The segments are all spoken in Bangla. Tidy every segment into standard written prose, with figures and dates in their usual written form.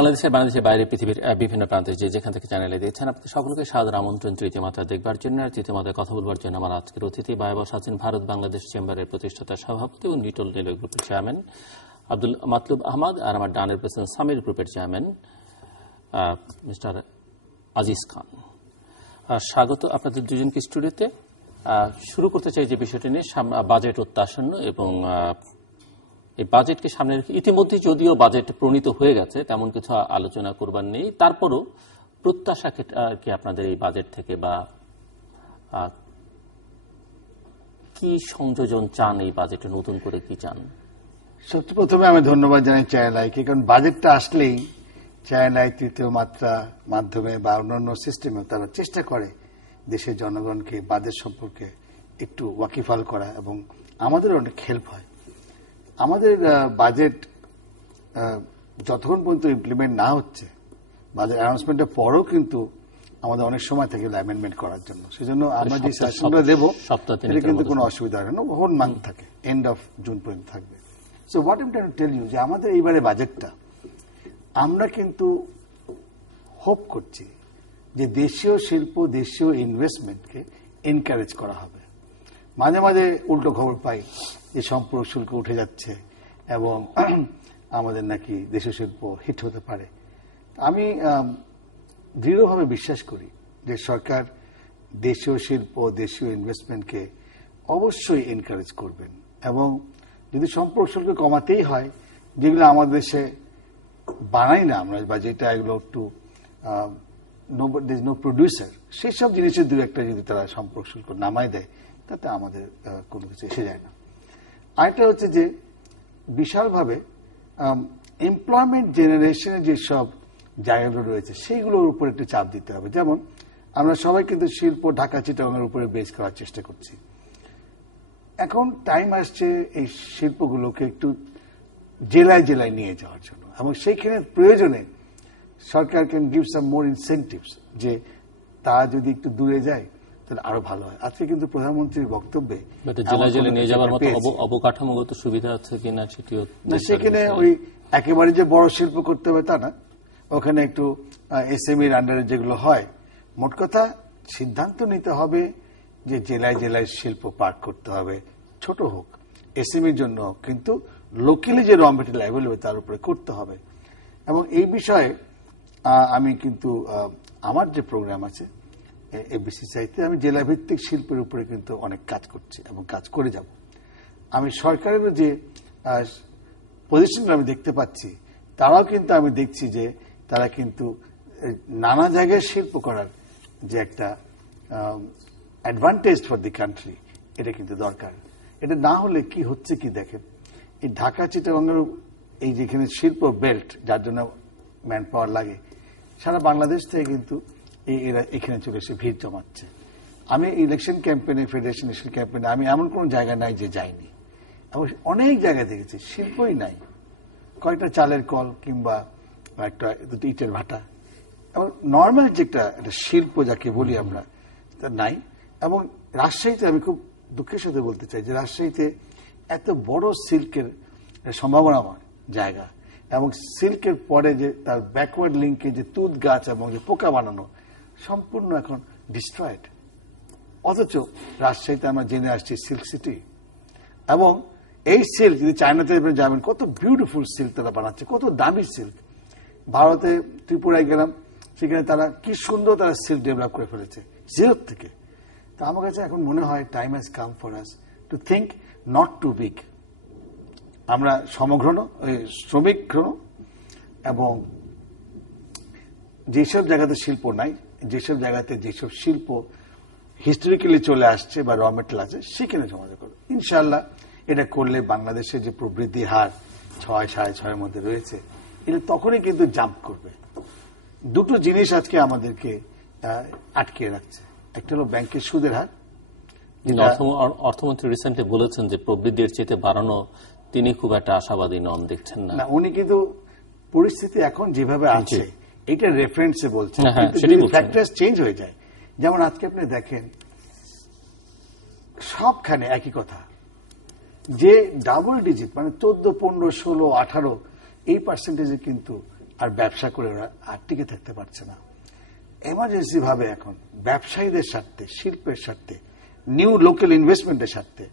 বাংলাদেশের বাইরে পৃথিবীর বিভিন্ন প্রান্তে যেখান থেকে চ্যানেলে দিয়েছেন আপনাদের সকলকে সাদর আমন্ত্রণ তৃতীয় মাত্রা দেখবার জন্য আর তৃতীয় মাত্রায় কথা বলবার জন্য আমার আজকের অতিথি বায়াবস আছেন ভারত বাংলাদেশ চেম্বারের প্রতিষ্ঠাতা সভাপতি ও নিটল রেলওয়ে গ্রুপের চেয়ারম্যান আব্দুল মাতলুব আহমদ, আর আমার ডানের পেছনে সামির গ্রুপের চেয়ারম্যান মিস্টার আজিজ খান। স্বাগত আপনাদের দুজনকে স্টুডিওতে। শুরু করতে চাই যে বিষয়টি নিয়ে, বাজেট অত্যাসন্ন এবং এই বাজেটকে সামনে রেখে ইতিমধ্যে যদিও বাজেট প্রণীত হয়ে গেছে, তেমন কিছু আলোচনা করবার নেই, তারপরও প্রত্যাশা কি আপনাদের এই বাজেট থেকে, বা কি সংযোজন চান এই বাজেটে, নতুন করে কি চান? সবচেয়ে প্রথমে আমি ধন্যবাদ জানাই চ্যানেলকে, কারণ বাজেটটা আসলেই চ্যানেল তৃতীয় মাত্রা মাধ্যমে বা অন্যান্য সিস্টেমে তারা চেষ্টা করে দেশের জনগণকে বাজেট সম্পর্কে একটু ওয়াকিফাল করা, এবং আমাদের অনেক হেল্প হয়। আমাদের বাজেট যতক্ষণ পর্যন্ত ইমপ্লিমেন্ট না হচ্ছে, বাজেট অ্যানাউন্সমেন্টের পরও কিন্তু আমাদের অনেক সময় থাকে অ্যামেন্ডমেন্ট করার জন্য। সেজন্য আমরা যে সাজেশনটা দেবো সেটা কিন্তু কোনো অসুবিধা হয় না, হোল মান্থ থাকে, এন্ড অফ জুন পর্যন্ত থাকবে। So what I am trying to tell you, যে আমাদের এইবারে বাজেটটা আমরা কিন্তু হোপ করছি যে দেশীয় শিল্প, দেশীয় ইনভেস্টমেন্টকে এনকারেজ করা হবে। মাঝে মাঝে উল্টো খবর পাই যে সম্পর্ক শুল্ক উঠে যাচ্ছে এবং আমাদের নাকি দেশীয় শিল্প হিট হতে পারে। আমি দৃঢ়ভাবে বিশ্বাস করি যে সরকার দেশীয় শিল্প, দেশীয় ইনভেস্টমেন্টকে অবশ্যই এনকারেজ করবেন, এবং যদি সম্পর্ক শুল্ক কমাতেই হয়, যেগুলো আমাদের দেশে বানাই না আমরা, বা যেটা এগুলো একটু নো প্রডিউসার, সেই সব জিনিসের দু একটা যদি তারা সম্পর্ক শুল্ক নামায় দেয়, তাতে আমাদের কোনো কিছু এসে যায় না। আরেকটা হচ্ছে যে বিশালভাবে এমপ্লয়মেন্ট জেনারেশনের যেসব জায়গাগুলো রয়েছে সেইগুলোর উপর একটু চাপ দিতে হবে। যেমন আমরা সবাই কিন্তু শিল্প ঢাকা চিটাগাংয়ের উপরে বেস করার চেষ্টা করছি। এখন টাইম আসছে এই শিল্পগুলোকে একটু জেলায় জেলায় নিয়ে যাওয়ার জন্য, এবং সেইখানে প্রয়োজনে সরকার can give some more incentives, যে তা যদি একটু দূরে যায় তাহলে আরো ভালো হয়। আজকে কিন্তু প্রধানমন্ত্রীর বক্তব্যে জেলায় জেলায় নিয়ে যাওয়ার মতো অবকাঠামোগত সুবিধা আছে কিনা সেটিও, সেখানে ওই একেবারে যে বড় শিল্প করতে হবে তা না, ওখানে একটু এসএমইর আন্ডারে যেগুলো হয়, মোট কথা সিদ্ধান্ত নিতে হবে যে জেলায় জেলায় শিল্প পার্ক করতে হবে, ছোট হোক, এসএমইর জন্য, কিন্তু লোকালি যে র মেটেরিয়াল অ্যাভেলেবল তার উপরে করতে হবে। এবং এই বিষয়ে আমি কিন্তু আমার যে প্রোগ্রাম আছে এবিসিসিআইতে, আমি জেলা ভিত্তিক শিল্পের উপরে কিন্তু অনেক কাজ করছি এবং কাজ করে যাব। আমি সরকারের যে পজিশনগুলো আমি দেখতে পাচ্ছি, তারাও কিন্তু আমি দেখছি যে তারা কিন্তু নানা জায়গায় শিল্প করার যে একটা অ্যাডভান্টেজ ফর দি কান্ট্রি, এটা কিন্তু দরকার। এটা না হলে কি হচ্ছে কি দেখেন, এই ঢাকা চিটাগাংয়ের এই যেখানে শিল্প বেল্ট, যার জন্য ম্যান পাওয়ার লাগে, সারা বাংলাদেশ থেকে কিন্তু এরা এখানে চলে এসে ভিড় জমাচ্ছে। আমি ইলেকশন ক্যাম্পেইনে, ফেডারেশন ইলেকশন ক্যাম্পেইনে আমি এমন কোন জায়গা নাই যে যাইনি, এবং অনেক জায়গায় দেখেছি শিল্পই নাই, কয়েকটা চালের কল কিংবা একটা দুটো ইটের ভাটা, এবং নর্মাল যেটা শিল্প যাকে বলি আমরা, তা নাই। এবং রাজশাহীতে আমি খুব দুঃখের সাথে বলতে চাই যে রাজশাহীতে এত বড় সিল্কের সম্ভাবনাময় জায়গা, এবং সিল্কের পরে যে তার ব্যাকওয়ার্ড লিঙ্কে যে তুঁত গাছ এবং যে পোকা বানানো, সম্পূর্ণ এখন ডিস্ট্রয়েড। অথচ রাজশাহীতে আমরা জেনে আসছি সিল্ক সিটি, এবং এই সিল্ক যদি চায়নাতে যাবেন, কত বিউটিফুল সিল্ক তারা বানাচ্ছে, কত দামি সিল্ক। ভারতে ত্রিপুরায় গেলাম, সেখানে তারা কি সুন্দর তারা সিল্ক ডেভেলপ করে ফেলেছে জিরো থেকে। তা আমার কাছে এখন মনে হয় time has come for us to think not too big. আমরা সমগ্র শ্রমিক ঘন, এবং যেসব জায়গাতে শিল্প নাই, যেসব জায়গাতে যেসব শিল্প হিস্টোরিক্যালি চলে আসছে বা র মেটেরিয়াল আছে, সেখানে সমাধান করবে ইনশাআল্লাহ। এটা করলে বাংলাদেশের যে প্রবৃদ্ধি হার 6-6.5 মধ্যে রয়েছে, এটা তখনই কিন্তু জাম্প করবে। দুটো জিনিস আজকে আমাদেরকে আটকে রাখছে, একটা হলো ব্যাংকের সুদের হার। অর্থমন্ত্রী রিসেন্টলি বলেছেন যে প্রবৃদ্ধির চেয়ে বাড়ানো তিনি খুব একটা আশাবাদী নন, দেখছেন না? উনি কিন্তু পরিস্থিতি এখন যেভাবে আছে এটা রেফারেন্সে বলছেন, ফ্যাক্টরস চেঞ্জ হয়ে যায়। যেমন আজকে আপনি দেখেন সবখানে একই কথা, যে ডাবল ডিজিট মানে 14, 15, 16, 18 এই পার্সেন্টেজে কিন্তু আর ব্যবসা করে ওরা আর টিকে থাকতে পারছে না। এমার্জেন্সি ভাবে এখন ব্যবসায়ীদের স্বার্থে, শিল্পের স্বার্থে, নিউ লোকাল ইনভেস্টমেন্টের স্বার্থে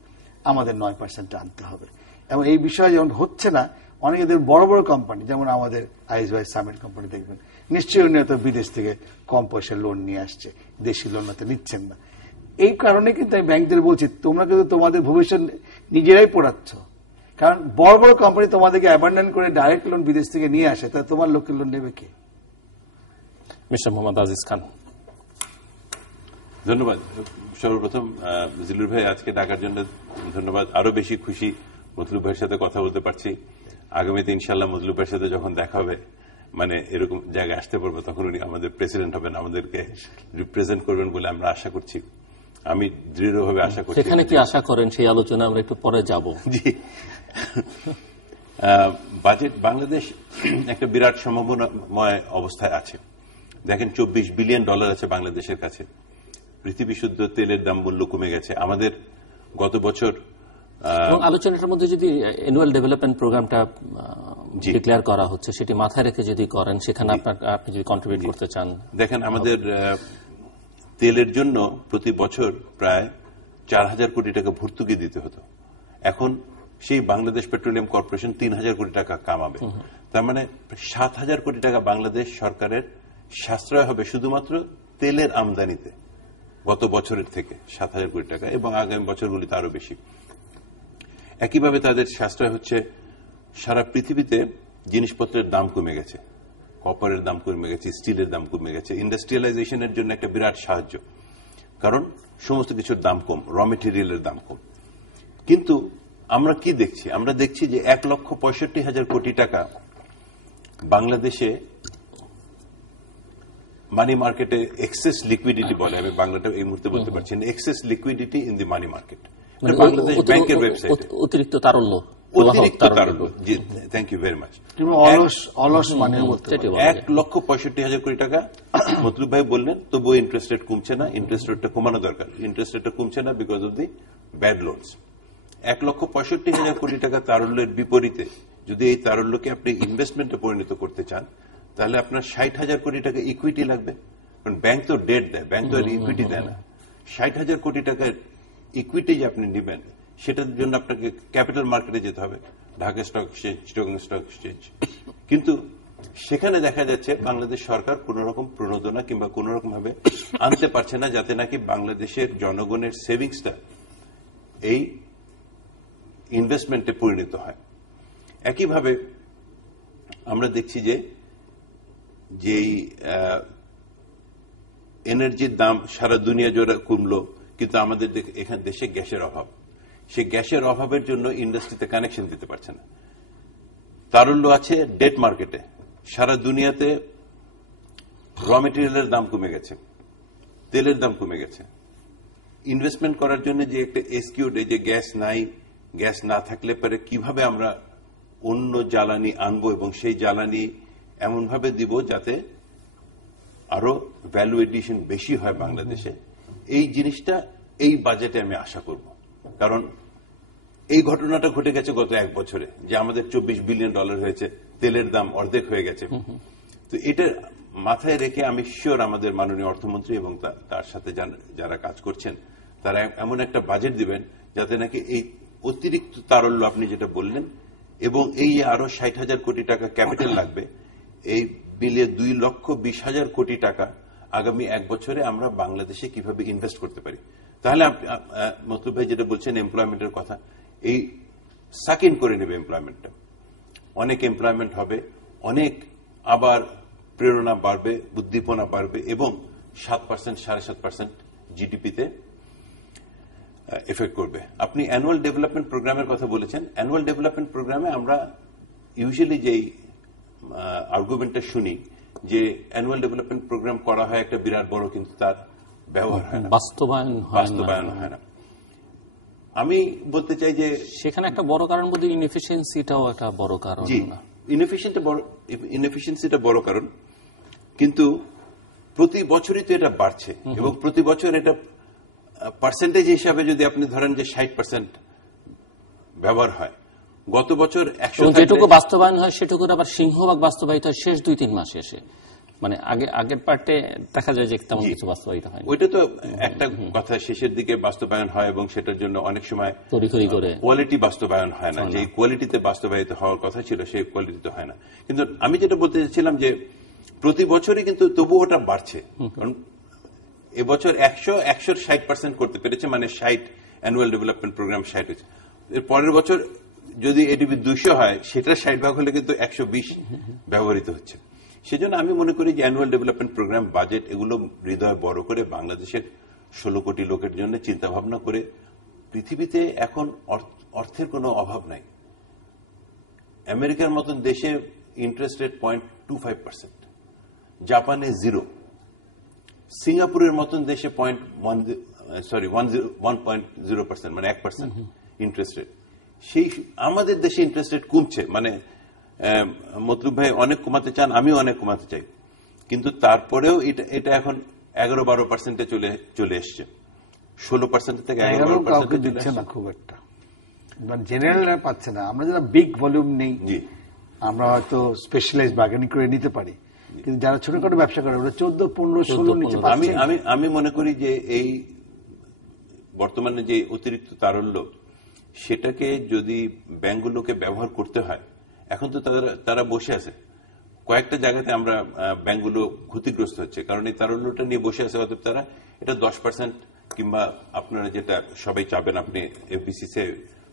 আমাদের 9% আনতে হবে। এবং এই বিষয়ে যেমন হচ্ছে না, অনেকেদের বড় বড় কোম্পানি যেমন আমাদের আইএসওয়াই সামিট কোম্পানি দেখবেন নিশ্চয়ই উন্নত বিদেশ থেকে কম পয়সার লোন নিয়ে আসছে, দেশি লোন তো নিচ্ছেন না। এই কারণে কিন্তু আমি ব্যাংকদের বলছি, তোমরা কিন্তু তোমাদের ভবিষ্যৎ নিজেরাই পড়াচ্ছ। কারণ বড় বড় কোম্পানি তোমাদেরকে অ্যাবান্ডন করে ডাইরেক্ট লোন বিদেশ থেকে নিয়ে আসে, তা তোমার লোকের লোন নেবে কে? মিস্টার মোহাম্মদ আজিজ খান। ধন্যবাদ। সর্বপ্রথম জিলুর ভাই আজকে ডাকার জন্য ধন্যবাদ। আরো বেশি খুশি মতলুব ভাইয়ের সাথে কথা বলতে পারছি। আগামীতে ইনশাল্লাহ মতলুব ভাইয়ের সাথে যখন দেখা হবে, মানে এরকম জায়গায় আসতে পারবো, তখন উনি আমাদের প্রেসিডেন্ট হবেন, আমাদেরকে রিপ্রেজেন্ট করবেন বলে আমরা আশা করছি। আমি দৃঢ়ভাবে আশা করছি। সেখানে কি আশা করেন সেই আলোচনা আমরা একটু পরে যাব। জি, বাজেট বাংলাদেশ একটা বিরাট সম্ভাবনাময় অবস্থায় আছে। দেখেন, $24 বিলিয়ন আছে বাংলাদেশের কাছে। পৃথিবী শুদ্ধ তেলের দাম মূল্য কমে গেছে। আমাদের গত বছর আলোচনাটার মধ্যে যদি অ্যানুয়াল ডেভেলপমেন্ট প্রোগ্রামটা ডিক্লেয়ার করা হচ্ছে, সেটি মাথায় রেখে যদি করেন, সেখানে আপনি যদি কন্ট্রিবিউট করতে চান। দেখেন, আমাদের তেলের জন্য প্রতি বছর প্রায় 4,000 কোটি টাকা ভর্তুকি দিতে হতো। এখন সেই বাংলাদেশ পেট্রোলিয়াম কর্পোরেশন 3,000 কোটি টাকা কামাবে। তার মানে 7,000 কোটি টাকা বাংলাদেশ সরকারের সাশ্রয় হবে শুধুমাত্র তেলের আমদানিতে, গত বছরের থেকে 7,000 কোটি টাকা, এবং আগামী বছরগুলিতে আরো বেশি। একইভাবে তাদের সাশ্রয় হচ্ছে সারা পৃথিবীতে জিনিসপত্রের দাম কমে গেছে, কপারের দাম কমে গেছে, স্টিলের দাম কমে গেছে। ইন্ডাস্ট্রিয়ালাইজেশনের জন্য একটা বিরাট সাহায্য, কারণ সমস্ত কিছুর দাম কম, র মেটেরিয়ালের দাম কম। কিন্তু আমরা কি দেখছি? আমরা দেখছি যে 1,65,000 কোটি টাকা বাংলাদেশে মানি মার্কেটে এক্সেস লিকুইডিটি বলে, আমি বাংলাটা এই মুহূর্তে বলতে পারছি না, excess liquidity in the money market. Bangladesh ব্যাংকের ওয়েবসাইটে অতিরিক্ত তারল্য, অতিরিক্ত তারল্য। জি, থ্যাংক ইউ ভেরি মাচ। অলস মানে 1,65,000 কোটি টাকা মতলুব ভাই বললেন, তবুও ইন্টারেস্ট রেট কমছে না। ইন্টারেস্ট রেটটা কমানো দরকার। ইন্টারেস্ট রেটটা কমছে না because of the bad loans. 1,65,000 কোটি টাকা তারল্যের বিপরীতে যদি এই তারল্যকে আপনি ইনভেস্টমেন্টে পরিণত করতে চান, তাহলে আপনার 60,000 কোটি টাকা ইকুইটি লাগবে। কারণ ব্যাংক তো ডেট দেয়, ব্যাংক তো আর ইকুইটি দেয় না। 60,000 কোটি টাকার ইকুইটি যে আপনি নেবেন, সেটার জন্য আপনাকে ক্যাপিটাল মার্কেটে যেতে হবে, Dhaka stock exchange, Chittagong stock exchange. কিন্তু সেখানে দেখা যাচ্ছে বাংলাদেশ সরকার কোন রকম প্রণোদনা কিংবা কোন রকম ভাবে আনতে পারছে না, যাতে নাকি বাংলাদেশের জনগণের সেভিংসটা এই ইনভেস্টমেন্টে পরিণত হয়। একইভাবে আমরা দেখছি যে যেই এনার্জির দাম সারা দুনিয়া জোড়া কমলো, কিন্তু আমাদের এখানে দেশে গ্যাসের অভাব। সেই গ্যাসের অভাবের জন্য ইন্ডাস্ট্রিতে কানেকশন দিতে পারছে না। তারল্য আছে ডেট মার্কেটে। সারা দুনিয়াতে র মেটেরিয়ালের দাম কমে গেছে, তেলের দাম কমে গেছে। ইনভেস্টমেন্ট করার জন্য যে একটা এসকিউ ডে, যে গ্যাস নাই, গ্যাস না থাকলে পরে কিভাবে আমরা অন্য জ্বালানি আনবো এবং সেই জ্বালানি এমনভাবে দিব যাতে আরো ভ্যালু এডিশন বেশি হয় বাংলাদেশে, এই জিনিসটা এই বাজেটে আমি আশা করব। কারণ এই ঘটনাটা ঘটে গেছে গত এক বছরে, যে আমাদের $24 বিলিয়ন হয়েছে, তেলের দাম অর্ধেক হয়ে গেছে। তো এটা মাথায় রেখে আমি শিওর আমাদের মাননীয় অর্থমন্ত্রী এবং তার সাথে যারা কাজ করছেন, তারা এমন একটা বাজেট দিবেন যাতে নাকি এই অতিরিক্ত তারল্য আপনি যেটা বললেন, এবং এই আরো 60,000 কোটি টাকা ক্যাপিটাল লাগবে, এই বিলে 2,20,000 কোটি টাকা আগামী এক বছরে আমরা বাংলাদেশে কিভাবে ইনভেস্ট করতে পারি। তাহলে মতলুব ভাই যেটা বলছেন এমপ্লয়মেন্টের কথা, এই সাক ইন করে নেবে এমপ্লয়মেন্টটা, অনেক এমপ্লয়মেন্ট হবে, অনেক আবার প্রেরণা বাড়বে, উদ্দীপনা বাড়বে, এবং 7%, 7.5% জিডিপিতে এফেক্ট করবে। আপনি অ্যানুয়াল ডেভেলপমেন্ট প্রোগ্রামের কথা বলেছেন। অ্যানুয়াল ডেভেলপমেন্ট প্রোগ্রামে আমরা ইউজুয়ালি যেই আর্গুমেন্টটা শুনি যে অ্যানুয়াল ডেভেলপমেন্ট প্রোগ্রাম করা হয় একটা বিরাট বড়, কিন্তু তার ব্যবহার হয় না, বাস্তবায়ন হয় না। আমি বলতে চাই যে সেখানে একটা বড় কারণ বোধহয় ইনএফিশিয়েন্সিটাও একটা বড় কারণ। জি, ইনএফিশিয়েন্সিটা বড় কারণ, কিন্তু প্রতি বছরই তো এটা বাড়ছে, এবং প্রতি বছর এটা পার্সেন্টেজ হিসাবে যদি আপনি ধরেন যে 60% ব্যবহার হয়, গত বছর 100 এবং যেটুকু বাস্তবায়ন হয় সেটুকুর আবার সিংহভাগ বাস্তবায়িত হয় শেষ 2-3 মাসে এসে, মানে আগের পার্টে দেখা যায় যে তেমন কিছু বাস্তবায়িত হয়। ওইটা তো একটা কথা, শেষের দিকে বাস্তবায়ন হয় এবং সেটার জন্য অনেক সময় তড়িঘড়ি করে কোয়ালিটি বাস্তবায়ন হয় না, যে কোয়ালিটিতে বাস্তবায়িত হওয়ার কথা ছিল সেই কোয়ালিটিতে হয় না। কিন্তু আমি যেটা বলতে চাচ্ছিলাম যে প্রতি বছরই কিন্তু তবু ওটা বাড়ছে, কারণ এবছর 100-60% করতে পেরেছে, মানে 60 অ্যানুয়াল ডেভেলপমেন্ট প্রোগ্রাম 60 হয়েছে। এর পরের বছর যদি এডিবি 200 হয়, সেটা 60 ভাগ হলে কিন্তু 120 ব্যবহৃত হচ্ছে। সেজন্য আমি মনে করি যে অ্যানুয়াল ডেভেলপমেন্ট প্রোগ্রাম, বাজেট, এগুলো হৃদয় বড় করে বাংলাদেশের 16 কোটি লোকের জন্য চিন্তা ভাবনা করে, পৃথিবীতে এখন অর্থের কোনো অভাব নাই। আমেরিকার মতন দেশে ইন্টারেস্ট রেট 0.25%, জাপানে 0, সিঙ্গাপুরের মতন দেশে 1.0%, মানে 1% ইন্টারেস্ট রেট। সেই আমাদের দেশে ইন্টারেস্ট রেট কমছে, মানে মতলুব ভাই অনেক কমাতে চান, আমিও অনেক কমাতে চাই, কিন্তু তারপরেও এটা এখন 11-12% চলে এসছে। 16% থেকে 11% দিচ্ছে না খুব একটা, মানে জেনারেল পাচ্ছে না। আমরা যারা বিগ ভলিউম নেই, আমরা হয়তো স্পেশালাইজ বার্গেনিং করে নিতে পারি, কিন্তু যারা ছোটখাটো ব্যবসা করে ওরা 14-15-16 নিচে পাচ্ছে। আমি মনে করি যে এই বর্তমানে যে অতিরিক্ত তারল্য, সেটাকে যদি ব্যাংকগুলোকে ব্যবহার করতে হয়, এখন তো তারা বসে আছে কয়েকটা জায়গাতে, আমরা ব্যাংকগুলো ক্ষতিগ্রস্ত হচ্ছে কারণ এই তারল্যটা নিয়ে বসে আছে। অতএব তারা এটা 10% কিংবা আপনারা যেটা সবাই চাবেন, আপনি এফবিসিসি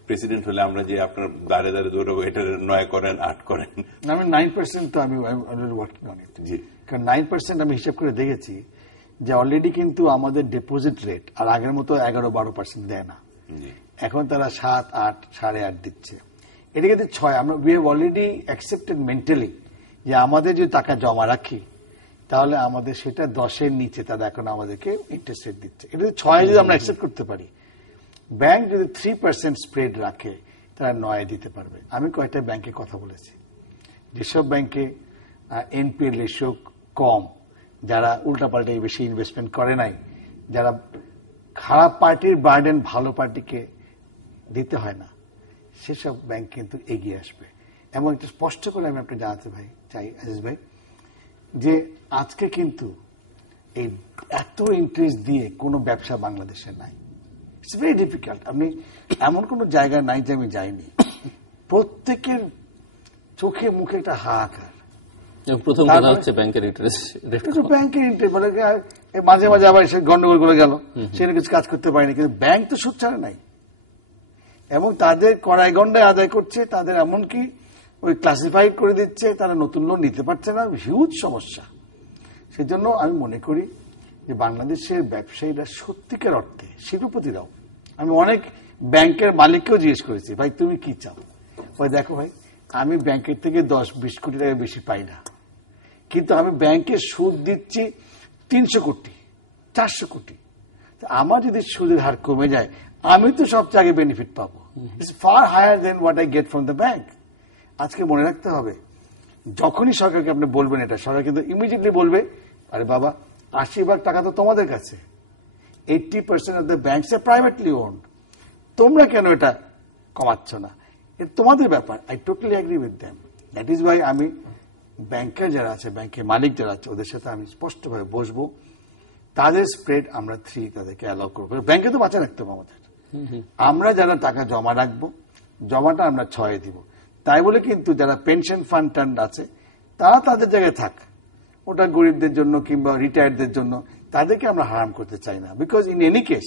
প্রেসিডেন্ট হলে আমরা যে আপনার দাঁড়ে দৌড়াবো, এটা 9 করেন, 8 করেন। আমি 9% তো আমি ওয়ার্কিং অন ইট, কারণ 9% আমি হিসাব করে দেখেছি যে অলরেডি কিন্তু আমাদের ডিপোজিট রেট আর আগের মতো 11-12% দেয় না, এখন তারা 7-8, 8.5 দিচ্ছে। এটা কিন্তু 6। আমরা we have already accepted mentally যে আমাদের যদি টাকা জমা রাখি তাহলে আমাদের সেটা 10-এর নিচে তারা এখন আমাদেরকে ইন্টারেস্ট রেট দিচ্ছে। এটা 6 যদি আমরা অ্যাকসেপ্ট করতে পারি, ব্যাংক যদি 3% স্প্রেড রাখে তারা 9 দিতে পারবে। আমি কয়েকটা ব্যাংকে কথা বলেছি, যেসব ব্যাংকে এনপিএল রেশিও কম, যারা উল্টাপাল্টা বেশি ইনভেস্টমেন্ট করে নাই, যারা খারাপ পার্টির বার্ডেন ভালো পার্টিকে দিতে হয় না, সেসব ব্যাংক কিন্তু এগিয়ে আসবে। এমন একটু স্পষ্ট করে আমি আপনাকে জানাতে চাই আজিজ ভাই, যে আজকে কিন্তু এই এত ইন্টারেস্ট দিয়ে কোনো ব্যবসা বাংলাদেশে নাই। It's very difficult. আপনি এমন কোন জায়গা নাই যে আমি যাইনি, প্রত্যেকের চোখে মুখে একটা হাহাকার। প্রথম কথা হচ্ছে ব্যাংকের ইন্টারেস্ট, ব্যাংকের ইন্টারেস্ট মানে মাঝে মাঝে আবার সে গন্ডগোল করে গেল, সেখানে কিছু কাজ করতে পারেনি, কিন্তু ব্যাংক তো সুদ ছাড়া নাই, এবং তাদের কড়াই গন্ডায় আদায় করছে, তাদের এমনকি ওই ক্লাসিফাইড করে দিচ্ছে, তারা নতুন লোন নিতে পারছে না, হিউজ সমস্যা। সেজন্য আমি মনে করি যে বাংলাদেশের ব্যবসায়ীরা সত্যিকার অর্থে, শিল্পপতিরাও, আমি অনেক ব্যাংকের মালিককেও জিজ্ঞেস করেছি, ভাই তুমি কি চাও? ভাই দেখো ভাই, আমি ব্যাংকের থেকে 10-20 কোটি টাকা বেশি পাই না, কিন্তু আমি ব্যাংকে সুদ দিচ্ছি 300 কোটি 400 কোটি। আমার যদি সুদের হার কমে যায়, আমি তো সবচেয়ে আগে বেনিফিট পাবো। It's far higher than what I get from the bank. আজকে মনে রাখতে হবে, যখনই সরকারকে আপনি বলবেন এটা, সরকার কিন্তু ইমিডিয়েটলি বলবে, আরে বাবা 80% টাকা তো তোমাদের কাছে, 80% of the banks are privately owned, তোমরা কেন এটা কমাচ্ছ না? এটা তোমাদের ব্যাপার। I totally agree with them. That is why আমি ব্যাংকের যারা আছে, ব্যাংকের মালিক যারা আছে, ওদের সাথে আমি স্পষ্টভাবে বসবো, তাদের স্প্রেড আমরা 3 তাদেরকে অ্যালাউ করবো। ব্যাংকে তো বাঁচা রাখতে হবে আমাদের, আমরা যারা টাকা জমা রাখবো, জমাটা আমরা 6 দিব। তাই বলে কিন্তু যারা পেনশন ফান্ড টান্ড আছে, তারা তাদের জায়গায় থাক, ওটা গরিবদের জন্য কিংবা রিটায়ার্ডদের জন্য, তাদেরকে আমরা হারাম করতে চাই না। Because in any case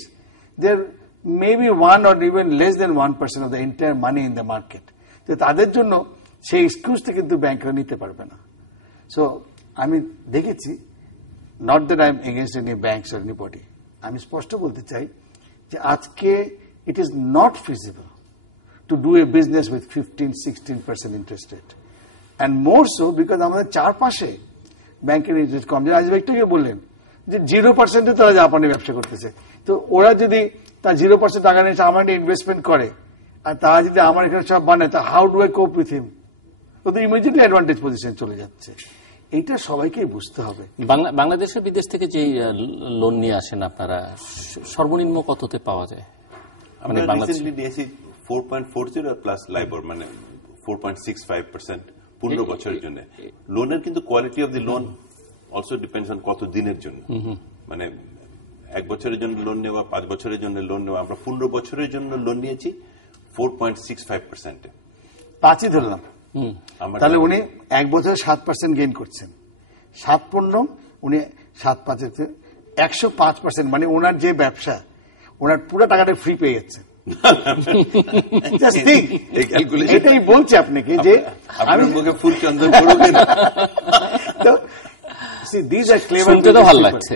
there maybe 1 or even less than 1% of the entire money in the market. তো তাদের জন্য সেই এক্সকিউজটা কিন্তু ব্যাংকরা নিতে পারবে না। সো আমি দেখেছি, not that I am against any banks or anybody, আমি স্পষ্ট বলতে চাই যে আজকে it is not feasible to do a business with 15-16% interest rate, and more so because আমাদের চারপাশে ব্যাংকের ইন্টারেস্ট কম। আজ একটু বললেন যে 0% তারা জাপানে ব্যবসা করতেছে, তো ওরা যদি তার 0% টাকা নিয়ে আমার ইনভেস্টমেন্ট করে, আর তারা যদি আমার এখানে সব বানায়, তা হাউ ডু আই কোপ উইথ হিম? ওদের ইমিডিয়েটলি অ্যাডভান্টেজ পজিশন চলে যাচ্ছে। এইটা সবাইকেই বুঝতে হবে। বাংলাদেশের বিদেশ থেকে যে লোন নিয়ে আসেন আপনারা, সর্বনিম্ন কততে পাওয়া যায়? আমরা রিসেন্টলি নিয়েছি 4.40 প্লাস লাইবর, মানে 4.65% 15 বছরের জন্য। লোনের কিন্তু quality of the loan also depends on কত দিনের জন্য, মানে 1 বছরের জন্য লোন নেওয়া, 5 বছরের জন্য লোন নেওয়া। আমরা 15 বছরের জন্য লোন নিয়েছি 4.65%। 5ই ধরলাম, তাহলে উনি 1 বছরে 7% গেইন করছেন। 7-15 উনি 7-5 105%, মানে ওনার যে ব্যবসা, ওনার পুরো টাকাটা ফ্রি পেয়ে যাচ্ছে। এটাই বলছি আপনাকে যে আমি মুখে ফুল চন্দন করবেন। These are clever শুনতে তো ভালো লাগছে,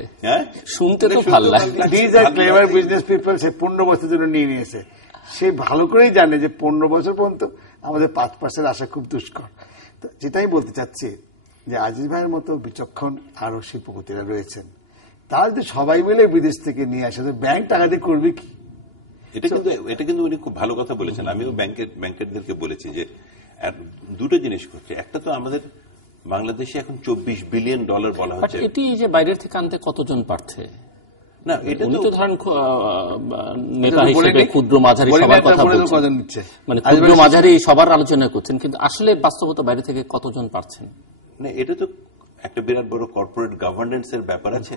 শুনতে তো ভালো লাগছে। These are clever business people। সে 15 বছরের জন্য নিয়ে নিয়েছে। সে ভালো করেই জানে যে 15 বছর পর্যন্ত আমাদের 5% আসা খুব দুষ্কর। তো যেটাই বলতে চাচ্ছি যে আজিজ ভাইয়ের মতো বিচক্ষণ আরো শিল্পপতিরা রয়েছেন, তারা যদি সবাই মিলে বিদেশ থেকে নিয়ে আসে, ব্যাংক টাকা দিয়ে করবে কি? এটা কিন্তু উনি খুব ভালো কথা বলেছেন। আমিও ব্যাংকারদেরকে বলেছি যে দুটো জিনিস করছে। একটা তো আমাদের বাংলাদেশে এখন $24 বিলিয়ন বলা হচ্ছে। এটি যে বাইরের থেকে আনতে কতজন পারছে? না, এটা উনি তো ধরেন নেতা হিসেবে ক্ষুদ্র মাঝারি সবার কথা বলছেন, মানে ক্ষুদ্র মাঝারি সবার আলোচনা করছেন, কিন্তু আসলে বাস্তবতা বাইরে থেকে কতজন পারছেন? না, এটা তো একটা বিরাট বড় কর্পোরেট গভর্নেন্স এর ব্যাপার আছে।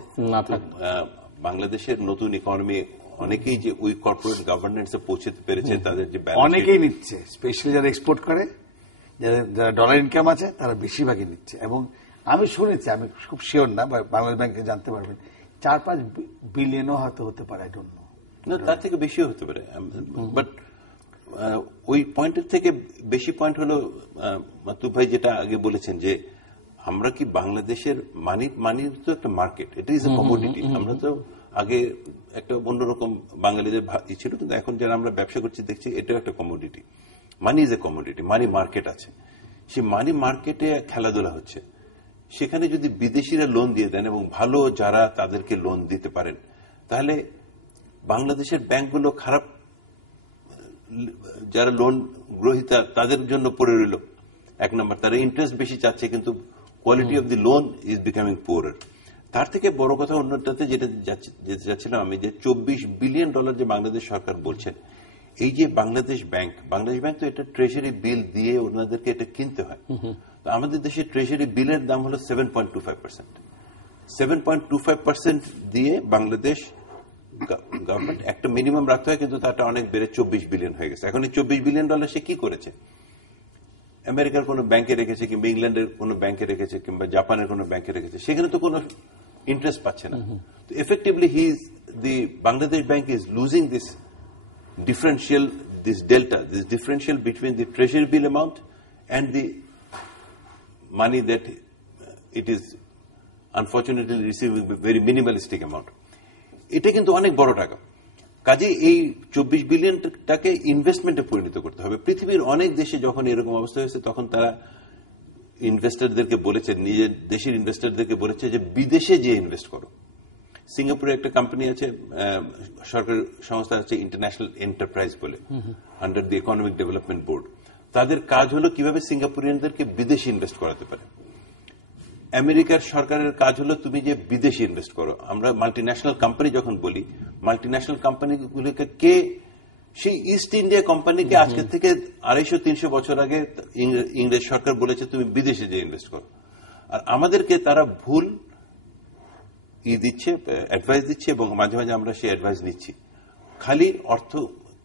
বাংলাদেশের নতুন ইকোনমি অনেকেই যে ওই কর্পোরেট গভর্নেন্সে পৌঁছতে পেরেছে, তাদের যে অনেকেই নিচ্ছে, স্পেশালি যারা এক্সপোর্ট করে, যারা ডলার ইনকাম আছে, তারা বেশিরভাগই নিচ্ছে। এবং আমি শুনেছি, আমি খুব শিওর না, বাংলাদেশ ব্যাংকে জানতে পারবেন, 4-5 বিলিয়নও হয়তো হতে পারে, আই ডোন্ট নো। না, তার থেকে বেশিও হতে পারে। বাট ওই পয়েন্টের থেকে বেশি পয়েন্ট হলো মাতুব ভাই যেটা আগে বলেছেন যে আমরা কি বাংলাদেশের মানির তো একটা মার্কেট, এটা ইজ এ কমোডিটি। আমরা তো আগে একটা অন্যরকম বাঙালিদের ছিল, কিন্তু এখন যারা আমরা ব্যবসা করছি দেখছি এটাও একটা commodity. Money is a commodity, money market আছে। সেই মানি মার্কেটে খেলাধুলা হচ্ছে। সেখানে যদি বিদেশিরা লোন দিয়ে দেন এবং ভালো যারা তাদেরকে লোন দিতে পারেন, তাহলে বাংলাদেশের ব্যাংকগুলো খারাপ যারা লোন গ্রহীতা তাদের জন্য পড়ে রইল। 1 নম্বর, তারা ইন্টারেস্ট বেশি চাচ্ছে, কিন্তু quality of the loan is becoming poor. তার থেকে বড় কথা অন্যটাতে যেতে যাচ্ছিলাম আমি, যে $24 বিলিয়ন যে বাংলাদেশ সরকার বলছেন, এই যে বাংলাদেশ ব্যাংক তো এটা ট্রেজারি বিল দিয়ে ওনাদেরকে এটা কিনতে হয়। তো আমাদের দেশে ট্রেজারি বিলের দাম হলো 7.25%। 7.25% দিয়ে বাংলাদেশ গভর্নমেন্ট একটা মিনিমাম রাখতে হয়, কিন্তু তাটা অনেক বেড়ে $24 বিলিয়ন হয়ে গেছে। এখন এই $24 বিলিয়ন সে কি করেছে? আমেরিকার কোন ব্যাংকে রেখেছে, কিংবা ইংল্যান্ডের কোন ব্যাংকে রেখেছে, কিংবা জাপানের কোন ব্যাংকে রেখেছে, সেখানে তো কোনো ইন্টারেস্ট পাচ্ছে না। তো effectively Bangladesh bank is losing this differential, this delta, this differential between the treasury bill amount and the money that it is unfortunately receiving very minimalistic amount. এটা কিন্তু অনেক বড় টাকা। কাজে এই 24 বিলিয়নটাকে ইনভেস্টমেন্টে পরিণত করতে হবে। পৃথিবীর অনেক দেশে যখন এরকম অবস্থা হয়েছে, তখন তারা ইনভেস্টরদেরকে বলেছে, নিজের দেশের ইনভেস্টরদেরকে বলেছে যে বিদেশে যে ইনভেস্ট করো। সিঙ্গাপুরে একটা কোম্পানি আছে, সরকারি সংস্থা আছে, ইন্টারন্যাশনাল এন্টারপ্রাইজ বলে, under the economic development board. তাদের কাজ হলো কিভাবে সিঙ্গাপুরিয়ানদেরকে বিদেশে ইনভেস্ট করাতে পারে। আমেরিকার সরকারের কাজ হলো তুমি যে বিদেশে ইনভেস্ট করো। আমরা মাল্টিন্যাশনাল কোম্পানি যখন বলি, মাল্টিন্যাশনাল কোম্পানিগুলিকে কে, সেই ইস্ট ইন্ডিয়া কোম্পানিকে আজকে থেকে 250-300 বছর আগে ইংরেজ সরকার বলেছে তুমি বিদেশে যে ইনভেস্ট করো। আর আমাদেরকে তারা ভুল দিচ্ছে, অ্যাডভাইস দিচ্ছে, এবং মাঝে মাঝে আমরা সেই অ্যাডভাইস নিচ্ছি। খালি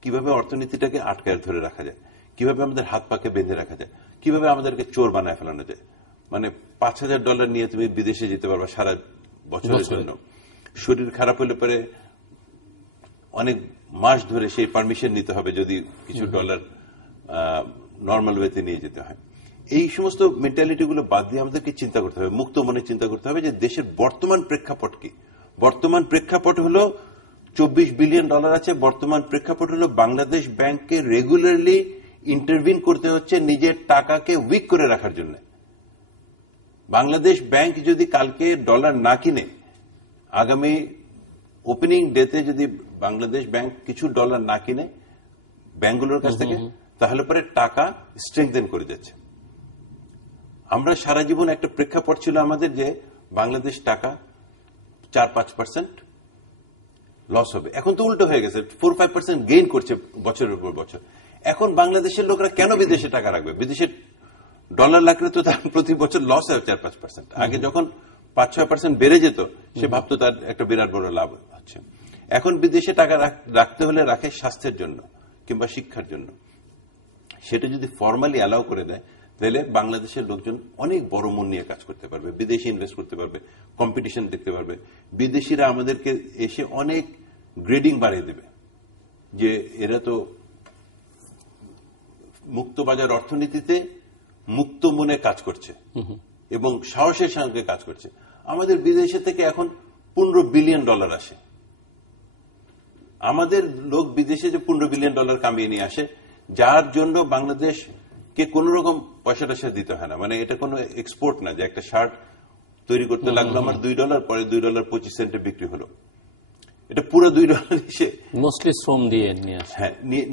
কিভাবে অর্থনীতিটাকে আটকায় ধরে রাখা যায়, কিভাবে আমাদের হাত পাকে বেঁধে রাখা যায়, কিভাবে আমাদেরকে চোর বানায় ফেলানো যায়। মানে $5,000 নিয়ে তুমি বিদেশে যেতে পারবা সারা বছরের জন্য। শরীর খারাপ হলে পরে অনেক মাস ধরে সেই পারমিশন নিতে হবে, যদি কিছু ডলার নর্মাল ওয়েতে নিয়ে যেতে হয়। এই সমস্ত মেন্টালিটিগুলো বাদ দিয়ে আমাদেরকে চিন্তা করতে হবে, মুক্ত মনে চিন্তা করতে হবে যে দেশের বর্তমান প্রেক্ষাপট কি। বর্তমান প্রেক্ষাপট হলো $24 বিলিয়ন আছে। বর্তমান প্রেক্ষাপট হলো বাংলাদেশ ব্যাংককে রেগুলারলি ইন্টারভিন করতে হচ্ছে নিজের টাকাকে উইক করে রাখার জন্য। বাংলাদেশ ব্যাংক যদি কালকে ডলার না কিনে, আগামী ওপেনিং ডেতে যদি বাংলাদেশ ব্যাংক কিছু ডলার না কিনে ব্যাংকগুলোর কাছ থেকে, তাহলে পরে টাকা স্ট্রেংথেন করে যাচ্ছে। আমরা সারা জীবন একটা প্রেক্ষাপট ছিল আমাদের যে বাংলাদেশ টাকা 4-5% লস হবে। এখন তো উল্টো হয়ে গেছে, 4-5% গেইন করছে বছরের পর বছর। এখন বাংলাদেশের লোকরা কেন বিদেশে টাকা রাখবে? বিদেশে ডলার রাখলে তো তার প্রতি বছর লস হয় 4-5%। আগে যখন 5-6% বেড়ে যেত সে ভাবতো তার একটা বিরাট বড় লাভ হচ্ছে। এখন বিদেশে টাকা রাখতে হলে রাখে স্বাস্থ্যের জন্য কিংবা শিক্ষার জন্য। সেটা যদি ফর্মালি অ্যালাউ করে দেয় তাহলে বাংলাদেশের লোকজন অনেক বড় মন নিয়ে কাজ করতে পারবে, বিদেশে ইনভেস্ট করতে পারবে, কম্পিটিশন দেখতে পারবে। বিদেশিরা আমাদেরকে এসে অনেক গ্রেডিং বাড়িয়ে দেবে যে এরা তো মুক্তবাজার অর্থনীতিতে মুক্ত মনে কাজ করছে এবং সাহসের সঙ্গে কাজ করছে। আমাদের বিদেশে থেকে এখন $15 বিলিয়ন আসে। আমাদের লোক বিদেশে যে $15 বিলিয়ন কামিয়ে নিয়ে আসে, যার জন্য বাংলাদেশকে কোন রকম পয়সা টয়সা দিতে হয় না। মানে এটা কোনো এক্সপোর্ট না যে একটা শার্ট তৈরি করতে লাগলো আমার $2, পরে $2.25 বিক্রি হলো। এটা পুরো $2 এসে মোস্টলি শ্রম দিয়ে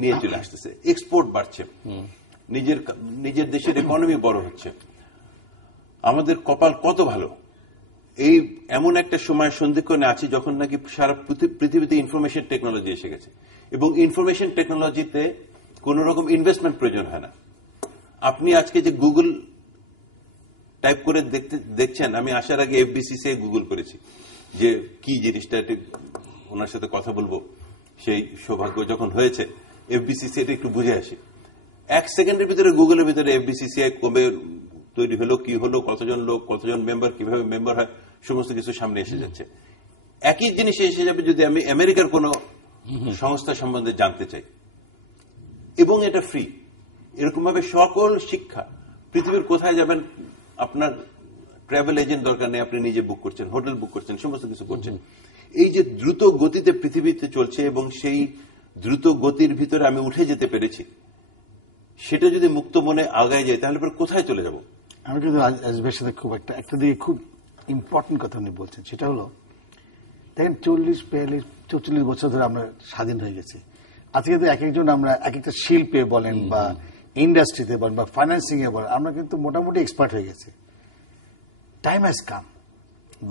নিয়ে চলে আসতেছে। এক্সপোর্ট বাড়ছে, নিজের দেশের ইকোনমি বড় হচ্ছে। আমাদের কপাল কত ভালো, এই এমন একটা সময় সন্ধিক্ষণে আছি যখন নাকি সারা পৃথিবীতে ইনফরমেশন টেকনোলজি এসে গেছে এবং ইনফরমেশন টেকনোলজিতে কোন রকম ইনভেস্টমেন্ট প্রয়োজন হয় না। আপনি আজকে যে গুগল টাইপ করে দেখছেন, আমি আসার আগে এফবিসিসিআই গুগল করেছি যে কি জিনিসটা, ওনার সাথে কথা বলবো সেই সৌভাগ্য যখন হয়েছে। এফবিসিসিআই একটু বুঝে আসি, 1 সেকেন্ডের ভিতরে গুগলের ভিতরে এফবিসিসিআই কবে তৈরি হলো, কি হলো, কতজন লোক, কতজন মেম্বার, কিভাবে মেম্বার হয়, সমস্ত কিছু সামনে এসে যাচ্ছে। একই জিনিস এসে যাবে যদি আমি আমেরিকার কোন সংস্থা সম্বন্ধে জানতে চাই, এবং এটা ফ্রি। এরকম ভাবে সকল শিক্ষা, পৃথিবীর কোথায় যাবেন আপনার ট্রাভেল এজেন্ট দরকার নেই, আপনি নিজে বুক করছেন, হোটেল বুক করছেন, সমস্ত কিছু করছেন। এই যে দ্রুত গতিতে পৃথিবীতে চলছে এবং সেই দ্রুত গতির ভিতরে আমি উঠে যেতে পেরেছি, সেটা যদি মুক্ত মনে আগায় যায় তাহলে কোথায় চলে যাব? আমি কিন্তু আসবের সাথে খুব একটা দিকে খুব ইম্পর্টেন্ট কথা উনি বলছেন, সেটা হলো দেখেন 40-45-44 বছর ধরে আমরা স্বাধীন হয়ে গেছি। আজকে কিন্তু এক একজন আমরা এক একটা শিল্পে বলেন বা ইন্ডাস্ট্রিতে বলেন বা ফাইন্যান্সিং এ বলেন, আমরা কিন্তু মোটামুটি এক্সপার্ট হয়ে গেছি। টাইম হ্যাজ কাম,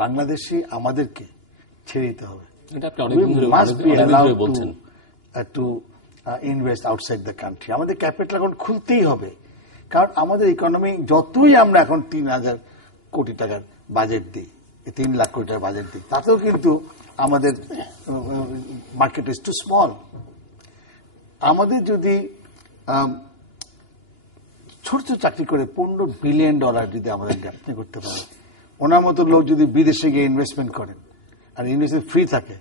বাংলাদেশি আমাদেরকে ছেড়ে দিতে হবে। ইনভেস্ট আউটসাইড দ্য কান্ট্রি, আমাদের ক্যাপিটাল এখন খুলতেই হবে। কারণ আমাদের ইকোনমি যতই আমরা এখন 3,000 কোটি টাকার বাজেট দিই, 3 লাখ কোটি টাকার বাজেট দিই, তাতেও কিন্তু আমাদের মার্কেট ইজ টু স্মল। আমাদের যদি ছোট ছোট চাকরি করে $15 বিলিয়ন যদি আমাদের আপনি করতে পারে, ওনার মতো লোক যদি বিদেশে গিয়ে ইনভেস্টমেন্ট করেন আর ইনভেস্টমেন্ট ফ্রি থাকে,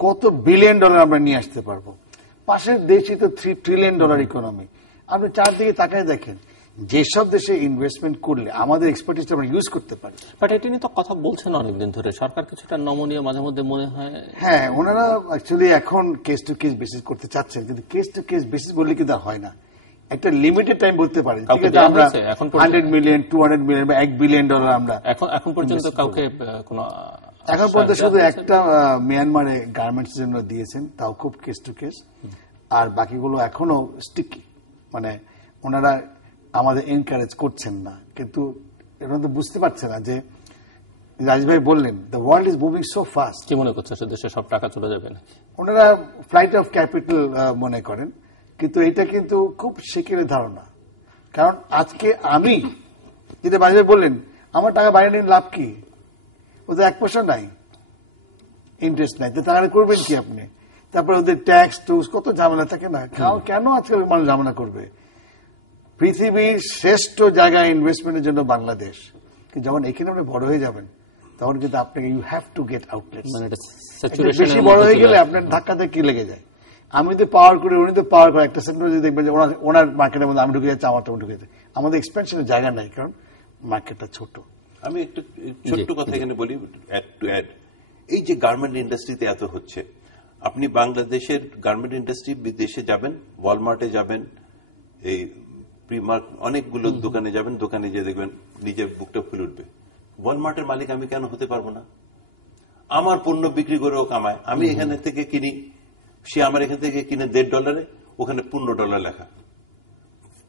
কত $বিলিয়ন আমরা নিয়ে আসতে পারবো। পাশের দেশই তো $3 ট্রিলিয়ন ইকোনমি। আপনি চারদিকে তাকায় দেখেন, যেসব দেশে ইনভেস্টমেন্ট করলে আমাদের এক্সপার্টিস আমরা ইউজ করতে পারি। বাট এটা নিয়ে তো কথা বলছেন অনেকদিন ধরে, সরকার কিছুটা নমনীয় মাঝে মধ্যে মনে হয়। হ্যাঁ, ওনারা অ্যাকচুয়ালি এখন কেস টু কেস বেসিস করতে চাচ্ছেন, কিন্তু কেস টু কেস বেসিস বললে কিন্তু হয় না। একটা লিমিটেড টাইম বলতে পারেন, ঠিক আছে, আমরা 100 মিলিয়ন 200 মিলিয়ন বা $1 বিলিয়ন আমরা এখন পর্যন্ত কাউকে কোনো এখন পর্যন্ত শুধু একটা মিয়ানমারে গার্মেন্টস জন্য দিয়েছেন, তাও খুব কেস টু কেস। আর বাকিগুলো এখনো স্টিকি, মানে ওনারা আমাদের এনকারেজ করছেন না। কিন্তু এটা তো বুঝতে পারছে না যে রাজ ভাই বললেন the world is moving so fast. কি মনে করছে দেশে সব টাকা চলে যাবে না? ওনারা ফ্লাইট অফ ক্যাপিটাল মনে করেন, কিন্তু এটা কিন্তু খুব শিখির ধারণা। কারণ আজকে আমি যেটা রাজ ভাই বললেন, আমার টাকা বাইরে নিয়ে লাভ কি? ওদের 1 পয়সা নাই, ইন্টারেস্ট নাই, তো টাকা করবেন কি আপনি? তারপরে ওদের ট্যাক্স টুক্স কত ঝামেলা থাকে না? কেন আজকাল মানুষ ঝামেলা করবে? পৃথিবীর শ্রেষ্ঠ জায়গায় ইনভেস্টমেন্টের জন্য বাংলাদেশ। কিন্তু যখন এখানে আপনি বড় হয়ে যাবেন, তখন কিন্তু আপনাকে you have to get outlet. বেশি বড় হয়ে গেলে আপনার ধাক্কাতে কি লেগে যায়। আমি তো পাওয়ার করি, উনি তো পাওয়ার করে, একটা সেক্টর যদি দেখবেন যে ওনার মার্কেটের মধ্যে আমি ঢুকে যাচ্ছি, আমারটা ঢুকে যাচ্ছে, আমাদের এক্সপেনশনের জায়গা নাই, কারণ মার্কেটটা ছোট। আমি একটা ছোট্ট কথা এখানে বলি, এই যে গার্মেন্ট ইন্ডাস্ট্রিতে এত হচ্ছে, আপনি বাংলাদেশের গার্মেন্ট ইন্ডাস্ট্রি বিদেশে যাবেন, ওয়ালমার্টে যাবেন, এই প্রিমার্ক অনেকগুলো দোকানে যাবেন, দোকানে গিয়ে দেখবেন নিজের বুকটা ফুলে উঠবে, ওয়ালমার্টের মালিক আমি কেন হতে পারবো না? আমার পণ্য বিক্রি করেও কামায়, আমি এখানে থেকে কিনি, সে আমার এখান থেকে কিনে $1.5, ওখানে $15 লেখা।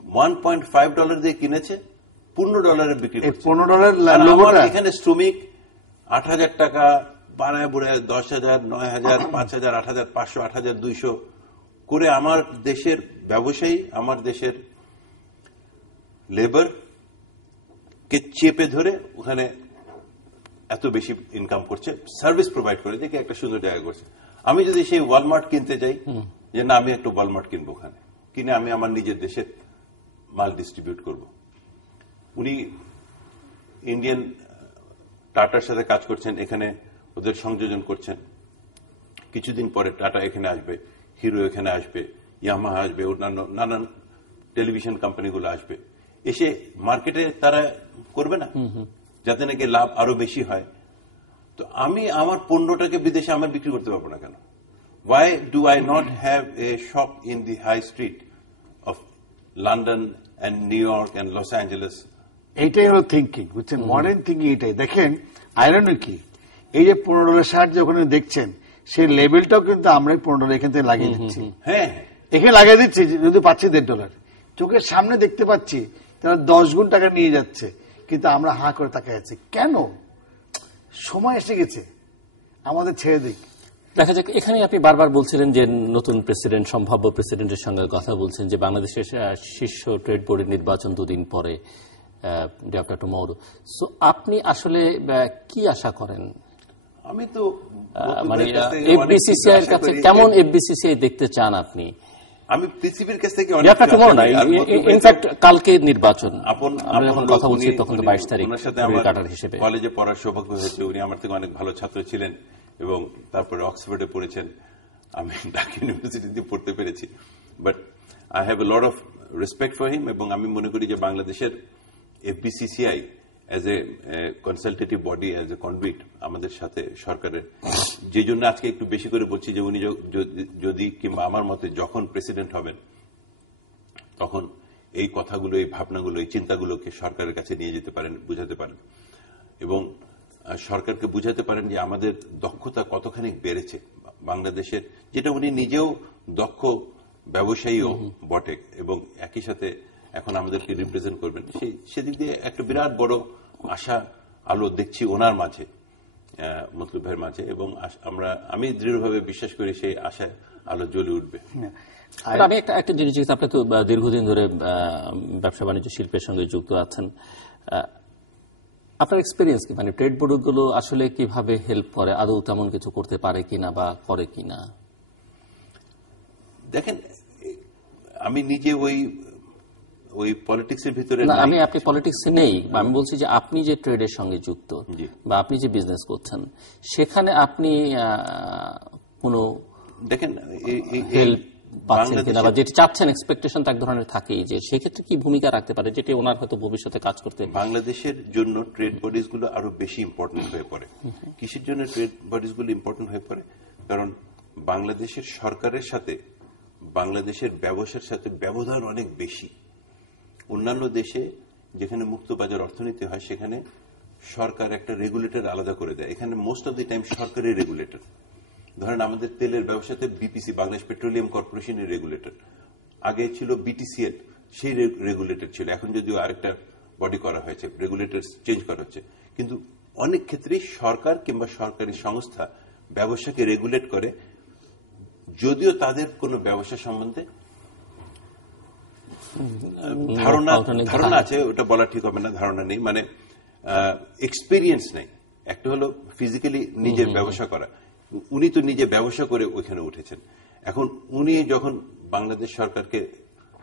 $1.5 দিয়ে কিনেছে, $15 বিক্রি করছে। $15 এখানে শ্রমিক 8,000 টাকা বাড়ায় বুড়ায় 10,000, 9,000, 5,000, 8,500, 8,200 করে আমার দেশের ব্যবসায়ী, আমার দেশের লেবার কে চেপে ধরে ওখানে এত বেশি ইনকাম করছে, সার্ভিস প্রোভাইড করে, দেখে একটা সুন্দর জায়গা করছে। আমি যদি সেই ওয়ালমার্ট কিনতে যাই, যে না আমি একটা ওয়ালমার্ট কিনবো, ওখানে কিনে আমি আমার নিজের দেশের মাল ডিস্ট্রিবিউট করব। উনি ইন্ডিয়ান টাটার সাথে কাজ করছেন, এখানে ওদের সংযোজন করছেন। কিছুদিন পরে টাটা এখানে আসবে, হিরো এখানে আসবে, ইয়ামাহা আসবে, অন্যান্য নানান টেলিভিশন কোম্পানিগুলো আসবে, এসে মার্কেটে তারা করবে না, যাতে নাকি লাভ আরো বেশি হয়। তো আমি আমার পণ্যটাকে বিদেশে আমার বিক্রি করতে পারবো না কেন? Why do I not have a shop in the high street of London and New York and Los Angeles? এইটাই হলো থিঙ্কিং, বুঝছেন, মডার্ন থিঙ্কিং এটাই। দেখেন আয়রনি কি, এই যে $15 শার্ট যে ওখানে দেখছেন, সেই লেভেলটাও কিন্তু আমরা $15 এখান থেকে লাগিয়ে দিচ্ছি। হ্যাঁ, এখানে লাগিয়ে দিচ্ছি, যদি পাচ্ছি $1.5, চোখের সামনে দেখতে পাচ্ছি তারা 10 গুণ টাকা নিয়ে যাচ্ছে, কিন্তু আমরা হা করে তাকায় আছি। কেন? সময় এসে গেছে, আমাদের ছেড়ে দিক। দেখা যাক, এখানে আপনি বারবার বলছিলেন যে নতুন প্রেসিডেন্ট, সম্ভাব্য প্রেসিডেন্টের সঙ্গে কথা বলছেন, যে বাংলাদেশের শীর্ষ ট্রেড বোর্ডের নির্বাচন 2 দিন পরে, ডে আফটার টুমরো। সো আপনি আসলে কি আশা করেন? আমি তো মানে এফবিসিসিআই এর কাছে কেমন এফবিসিসিআই দেখতে চান আপনি? আমি পৃথিবীর কাছ থেকে ইনফ্যাক্ট কালকে নির্বাচন, আমরা যখন কথা বলছি তখন তো 22 তারিখ। ওনার সাথে আমার কলেজে পড়ার সৌভাগ্য হয়েছে, উনি আমার থেকে অনেক ভালো ছাত্র ছিলেন এবং তারপরে অক্সফোর্ডে পড়েছেন, আমি ঢাকা ইউনিভার্সিটিতে পড়তে পেরেছি। But I have a lot of respect for him, এবং আমি মনে করি যে বাংলাদেশের FBCCI as a consultative body, as a conduit আমাদের সাথে সরকারের, যে জন্য আজকে একটু বেশি করে বলছি যে উনি যদি কিংবা আমার মতে যখন প্রেসিডেন্ট হবেন, তখন এই কথাগুলো, এই ভাবনাগুলো, এই চিন্তাগুলোকে সরকারের কাছে নিয়ে যেতে পারেন, বুঝাতে পারেন, এবং সরকারকে বুঝাতে পারেন যে আমাদের দক্ষতা কতখানি বেড়েছে বাংলাদেশের, যেটা উনি নিজেও দক্ষ ব্যবসায়ীও বটে, এবং একই সাথে এখন আমাদেরকে রিপ্রেজেন্ট করবেন। সেদিক দিয়ে একটা বিরাট বড় আশা আলো দেখছি ওনার মাঝে, মতলব ভাইয়ের মাঝে, এবং আমি দৃঢ়ভাবে বিশ্বাস করি সেই আশায় আলো জ্বলে উঠবে। আমি একটা জিনিস, আপনি তো দীর্ঘদিন ধরে ব্যবসা বাণিজ্য শিল্পের সঙ্গে যুক্ত আছেন, আপনার এক্সপিরিয়েন্স কি? মানে ট্রেড বোর্ডগুলো আসলে কিভাবে হেল্প করে, আদৌ তেমন কিছু করতে পারে কিনা বা করে কিনা? দেখেন, আমি নিজে ওই পলিটিক্সের ভিতরে না, আপনি পলিটিক্সে নেই, আমি বলছি যে আপনি যে ট্রেডের সঙ্গে যুক্ত বা আপনি যে বিজনেস করছেন, সেখানে আপনি কোনো দেখেন হেল্প পাচ্ছেন কিনা, বা যেটি চাচ্ছেন, এক্সপেকটেশন এক ধরনের থাকেই, যে সেক্ষেত্রে কি ভূমিকা রাখতে পারে, যেটি ওনার হয়তো ভবিষ্যতে কাজ করতে। বাংলাদেশের জন্য ট্রেড বডিজ গুলো আরো বেশি ইম্পর্টেন্ট হয়ে পড়ে। কিসের জন্য ট্রেড বডিজ গুলো ইম্পর্টেন্ট হয়ে পড়ে? কারণ বাংলাদেশের সরকারের সাথে বাংলাদেশের ব্যবসার সাথে ব্যবধান অনেক বেশি। অন্যান্য দেশে যেখানে মুক্তবাজার অর্থনীতি হয়, সেখানে সরকার একটা রেগুলেটর আলাদা করে দেয়, এখানে মোস্ট অফ দি টাইম সরকারি রেগুলেটর। ধরেন আমাদের তেলের ব্যবসাতে বিপিসি, বাংলাদেশ পেট্রোলিয়াম কর্পোরেশনের রেগুলেটর, আগে ছিল বিটিসিএল, সেই রেগুলেটর ছিল, এখন যদিও আরেকটা বডি করা হয়েছে, রেগুলেটর চেঞ্জ করা হচ্ছে। কিন্তু অনেক ক্ষেত্রেই সরকার কিংবা সরকারি সংস্থা ব্যবসাকে রেগুলেট করে, যদিও তাদের কোনো ব্যবসা সম্বন্ধে ধারণা আছে, ওটা বলা ঠিক হবে না, ধারণা নেই, মানে এক্সপিরিয়েন্স নেই। একটা হলো ফিজিক্যালি নিজের ব্যবসা করা, উনি তো নিজে ব্যবসা করে ওইখানে উঠেছেন। এখন উনি যখন বাংলাদেশ সরকারকে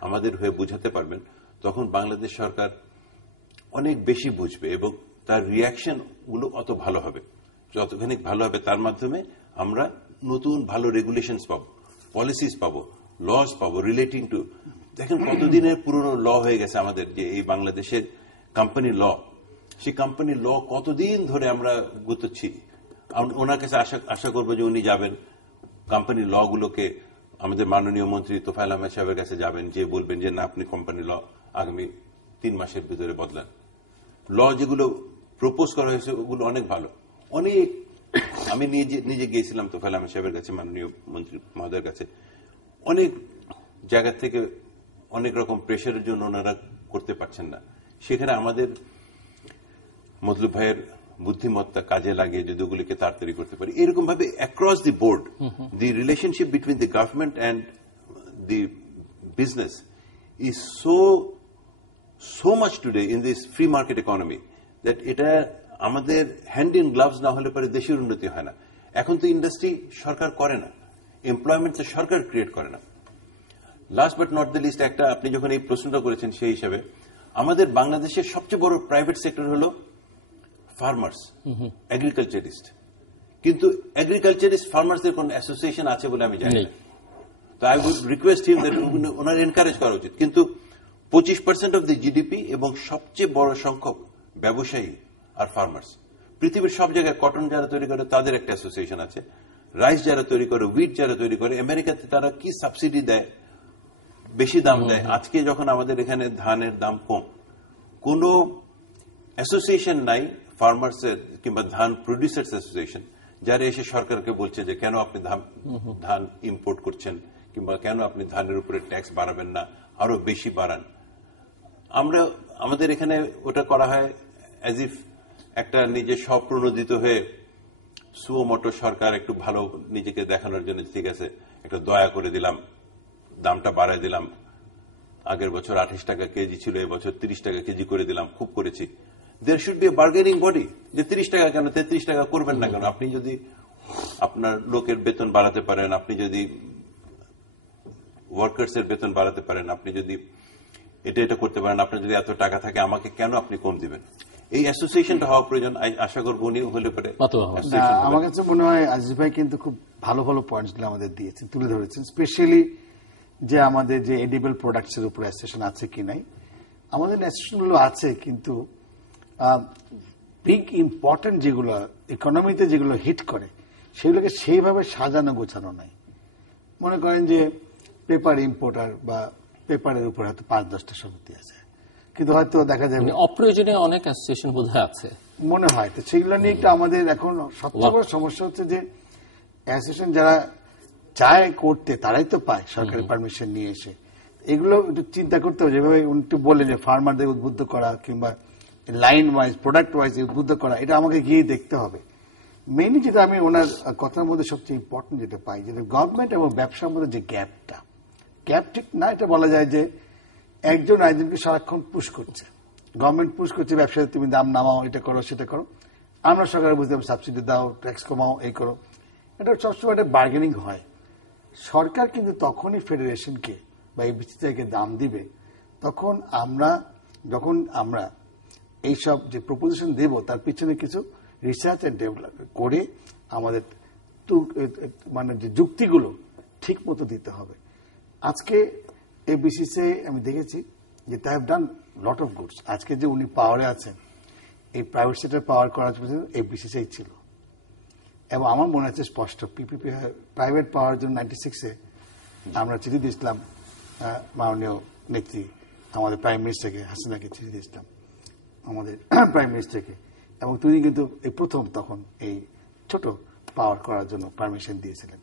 আমাদের হয়ে বুঝাতে পারবেন, তখন বাংলাদেশ সরকার অনেক বেশি বুঝবে এবং তার রিয়াকশন গুলো অত ভালো হবে, যতখানি ভালো হবে তার মাধ্যমে আমরা নতুন ভালো রেগুলেশনস পাবো, পলিসিস পাবো, লস পাবো রিলেটিং টু। দেখেন কতদিনের পুরনো ল হয়ে গেছে আমাদের, যে এই বাংলাদেশের কোম্পানি ল, সেই কোম্পানি ল কতদিন ধরে আমরা গুতোচ্ছি। ওনার কাছে আশা করবো যে উনি যাবেন, কোম্পানি ল গুলোকে আমাদের মাননীয় মন্ত্রী তোফায়েল আহমেদ সাহেবের কাছে যাবেন, যে বলবেন যে না, আপনি কোম্পানি ল আগামী 3 মাসের ভিতরে বদলান। ল যেগুলো প্রপোজ করা হয়েছে ওগুলো অনেক ভালো, অনেক। আমি নিজে গিয়েছিলাম তোফায়েল আহমেদ সাহেবের কাছে, মাননীয় মন্ত্রী মহোদয়ের কাছে। অনেক জায়গা থেকে অনেক রকম প্রেশারের জন্য ওনারা করতে পারছেন না, সেখানে আমাদের মতলব ভাইয়ের বুদ্ধিমত্তা কাজে লাগিয়ে যদি ওগুলিকে তাড়াতাড়ি করতে পারি, এরকম ভাবে across the board the relationship between the government and the business is so much today in this free market economy that এটা আমাদের হ্যান্ড ইন গ্লাভস না হলে পরে দেশের উন্নতি হয় না। এখন তো ইন্ডাস্ট্রি সরকার করে না, এমপ্লয়মেন্ট তো সরকার ক্রিয়েট করে না। Last but not the least, একটা আপনি যখন এই প্রশ্নটা করেছেন সেই হিসাবে আমাদের বাংলাদেশের সবচেয়ে বড় প্রাইভেট সেক্টর হলো ফার্মার্স, এগ্রিকালচারিস্ট। কিন্তু এগ্রিকালচারিস্ট ফার্মার্সদের কোন অ্যাসোসিয়েশন আছে বলে আমি জানি না। তো I would request him that ওনার এনকারেজ করা উচিত। কিন্তু 25% অফ দি জিডিপি এবং সবচেয়ে বড় সংখ্যক ব্যবসায়ী আর ফার্মার্স। পৃথিবীর সব জায়গায় কটন যারা তৈরি করে তাদের একটা অ্যাসোসিয়েশন আছে, রাইস যারা তৈরি করে, উইট যারা তৈরি করে, আমেরিকাতে তারা কি সাবসিডি দেয়, বেশি দাম দেয়। আজকে যখন আমাদের এখানে ধানের দাম কম, কোন অ্যাসোসিয়েশন নাই ফার্মার্সের কিংবা ধান প্রডিউসার্স অ্যাসোসিয়েশন যারা এসে সরকারকে বলছে যে কেন আপনি ধান ইম্পোর্ট করছেন কিংবা কেন আপনি ধানের উপরে ট্যাক্স বাড়াবেন না, আরো বেশি বাড়ান। আমাদের এখানে ওটা করা হয় অ্যাজ ইফ একটা নিজে স্বপ্রণোদিত হয়ে সুও মোটো সরকার একটু ভালো নিজেকে দেখানোর জন্য ঠিক আছে একটা দয়া করে দিলাম, দামটা বাড়ায় দিলাম। আগের বছর 28 টাকা কেজি ছিল, এবছর 30 টাকা কেজি করে দিলাম, খুব করেছি। There should be a bargaining body, যে 30 টাকা কেন 33 টাকা করবেন না কেন? আপনি যদি আপনার লোকের বেতন বাড়াতে পারেন, আপনি যদি ওয়ার্কার্স এর বেতন বাড়াতে পারেন, আপনি যদি এটা করতে পারেন, আপনার যদি এত টাকা থাকে আমাকে কেন আপনি কম দিবেন? এই অ্যাসোসিয়েশনটা হওয়া প্রয়োজন। আশা করবো উনি হলে পরে। আমার কাছে মনে হয় আজিজ ভাই কিন্তু খুব ভালো ভালো পয়েন্টসগুলো আমাদের দিয়েছেন, তুলে ধরেছেন। স্পেশালি যে আমাদের যে এডিবল প্রোডাক্টস এর উপর অ্যাসোসিয়েশন আছে কি নাই, আমাদের অ্যাসোসিয়েশনগুলো আছে কিন্তু বিগ ইম্পর্টেন্ট যেগুলো ইকোনমিতে যেগুলো হিট করে সেগুলোকে সেইভাবে সাজানো গোছানো নাই। মনে করেন যে পেপার ইম্পোর্টার বা পেপারের উপর হয়তো 5-10টা সমিতি আছে, কিন্তু হয়তো দেখা যাবে অপ্রয়োজনীয় অনেক অ্যাসোসিয়েশন বোধহয় আছে মনে হয়। তো সেগুলো নিয়ে একটু আমাদের এখন সবচেয়ে বড় সমস্যা হচ্ছে যে অ্যাসোসিয়েশন যারা চায় করতে তারাই তো পায় সরকারি পারমিশন নিয়ে এসে। এগুলো একটু চিন্তা করতে হবে, যেভাবে উনি একটু বললেন যে ফার্মারদের উদ্বুদ্ধ করা কিংবা লাইন ওয়াইজ প্রোডাক্ট ওয়াইজ উদ্বুদ্ধ করা, এটা আমাকে গিয়ে দেখতে হবে। মেইনলি যেটা আমি ওনার কথার মধ্যে সবচেয়ে ইম্পর্টেন্ট যেটা পাই, যেটা গভর্নমেন্ট এবং ব্যবসার মধ্যে যে গ্যাপ ঠিক না, এটা বলা যায় যে একজন আরেকজনকে সারাক্ষণ পুশ করছে। গভর্নমেন্ট পুশ করছে ব্যবসায় তুমি দাম নামাও, এটা করো সেটা করো, আমরা সরকার বুঝতে হবে সাবসিডি দাও, ট্যাক্স কমাও, এই করো। এটা সবসময় একটা বার্গেনিং হয়। সরকার কিন্তু তখনই ফেডারেশনকে বা এই বিসিসিআইকে দাম দিবে যখন আমরা এইসব যে প্রপোজিশন দেব তার পিছনে কিছু রিসার্চ এন্ড ডেভেলপ করে আমাদের মানে যে যুক্তিগুলো ঠিক মতো দিতে হবে। আজকে এই বিসিসিআই আমি দেখেছি যে they have done lot of goods. আজকে যে উনি পাওয়ারে আছেন, এই প্রাইভেট সেক্টর পাওয়ার করার জন্য এই বিসিসিআই ছিল। এবং আমার মনে আছে স্পষ্ট পিপিপি প্রাইভেট পাওয়ার জন্য 96-এ আমরা চিঠি দিয়েছিলাম মাননীয় নেত্রী আমাদের প্রাইম মিনিস্টারকে, হাসিনাকে চিঠি দিয়েছিলাম আমাদের প্রাইম মিনিস্টারকে, এবং তিনি কিন্তু এই প্রথম তখন এই ছোট পাওয়ার করার জন্য পারমিশন দিয়েছিলেন।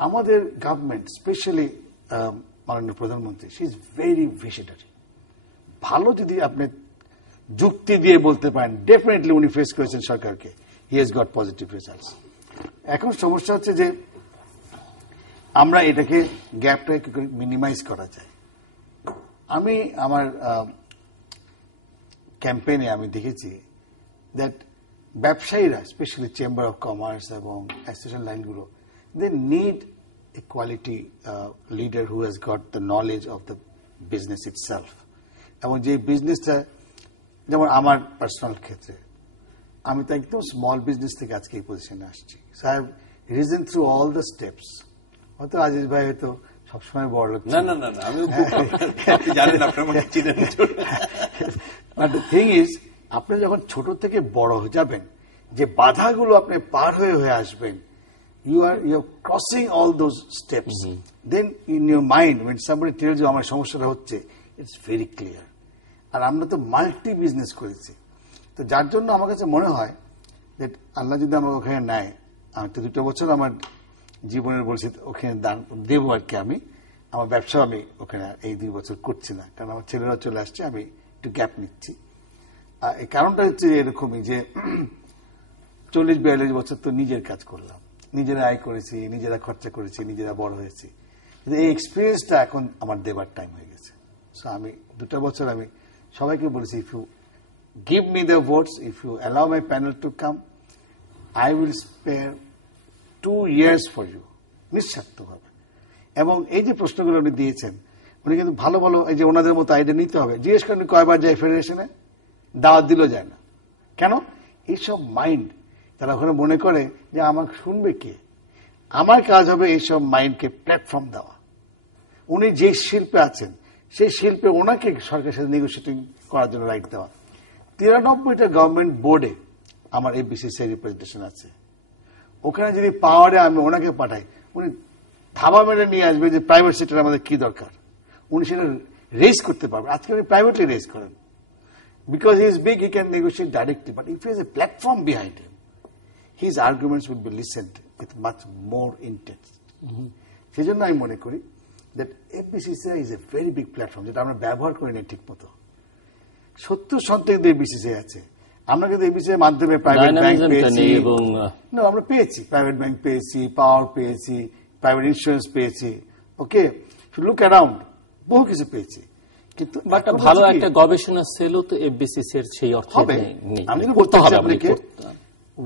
আমাদের গভর্নমেন্ট স্পেশালি মাননীয় প্রধানমন্ত্রী, শি ইজ ভেরি ভিশনারি। ভালো যদি আপনি যুক্তি দিয়ে বলতে পারেন, ডেফিনেটলি উনি ফেস করেছেন সরকারকে, he has got positive results. এখন সমস্যা হচ্ছে যে আমরা এটাকে গ্যাপটাকে কি করে মিনিমাইজ করা যায়। আমি আমার ক্যাম্পেইনে আমি দেখেছি দ্যাট ব্যবসায়ীরা স্পেশালি চেম্বার অফ কমার্স এবং অ্যাসোসিয়েশন লাইনগুলো, they need a quality leader who has got the knowledge of the business itself. এবং যে বিজনেসটা, যেমন আমার পার্সোনাল ক্ষেত্রে আমি তো একদম স্মল বিজনেস থেকে আজকে এই পজিশনে আসছি। So I have reason through all the steps. হয়তো আজিজ ভাই হয়তো সবসময় বড় লোক, না, আমি জানেন আপনার মনে চিনেন। বাট দ্য থিং ইজ, আপনি যখন ছোট থেকে বড় হয়ে যাবেন, যে বাধাগুলো আপনি পার হয়ে আসবেন, you are crossing all those steps. Then in your mind when somebody tells you আমার সমস্যাটা হচ্ছে, it's very clear. আর আমরা তো মাল্টি বিজনেস করেছি, তো যার জন্য আমার কাছে মনে হয় যে আল্লাহ যদি আমাকে ওখানে নেয়, আমি তো 2 বছর আমার জীবনের বলছি ওখানে দান দেবো আর কি। আমি আমার ব্যবসা আমি ওখানে এই 2 বছর করছি না, কারণ আমার ছেলেরা চলে আসছে, আমি একটু গ্যাপ নিচ্ছি। এই কারণটা হচ্ছে এরকমই যে 40-42 বছর তো নিজের কাজ করলাম, নিজেরা আয় করেছি, নিজেরা খরচা করেছি, নিজেরা বড় হয়েছি। এই এক্সপিরিয়েন্সটা এখন আমার দেবার টাইম হয়ে গেছে। সো আমি 2 বছর আমি সবাইকে বলেছি, if you give me the votes, if you allow my panel to come, I will spare 2 years for you, নিঃস্বার্থভাবে। এবং এই যে প্রশ্নগুলো উনি দিয়েছেন, উনি কিন্তু ভালো ভালো, এই যে ওনাদের মতো আইডিয়া নিতে হবে। জিজ্ঞেস করেন কয়বার যায় ফেডারেশনে, দাওয়াত দিল যায় না কেন? এইসব মাইন্ড তারা ওখানে মনে করে যে আমাকে শুনবে কে। আমার কাজ হবে এইসব মাইন্ডকে প্ল্যাটফর্ম দেওয়া। উনি যে শিল্পে আছেন সেই শিল্পে ওনাকে সরকারের সাথে নেগোসিয়েটিং করার জন্য রাইট দেওয়া। 93টা গভর্নমেন্ট বোর্ডে আমার এফবিসিসিআই রিপ্রেজেন্টেশন আছে। ওখানে যদি পাওয়ারে আমি ওনাকে পাঠাই, উনি থাবা মেরে নিয়ে আসবে যে প্রাইভেট সেক্টর আমাদের কি দরকার, উনি সেটা রেজ করতে পারবেন। আজকে উনি প্রাইভেটলি রেজ করেন, because he is big, he can negotiate directly, but if he has a platform behind him, his arguments would be listened with much more intent. সেই জন্য আমি মনে করি that FBCCI is a very big platform, যেটা আমরা ব্যবহার করি না ঠিক মতো। 70 FBCCI আছে, আমরা কিন্তু FBCCI মাধ্যমে প্রাইভেট ব্যাংক পেয়েছি, না আমরা পেয়েছি, প্রাইভেট ব্যাংক পেয়েছি, পাওয়ার পেয়েছি, প্রাইভেট ইন্স্যুরেন্স পেয়েছি, ওকে, লুক অ্যারাউন্ড, বহু কিছু পেয়েছি। কিন্তু ভালো একটা গবেষণা সেলও তো এফবিসিসি এর সেই অর্থে নেই। আমি বলতে হবে আপনাকে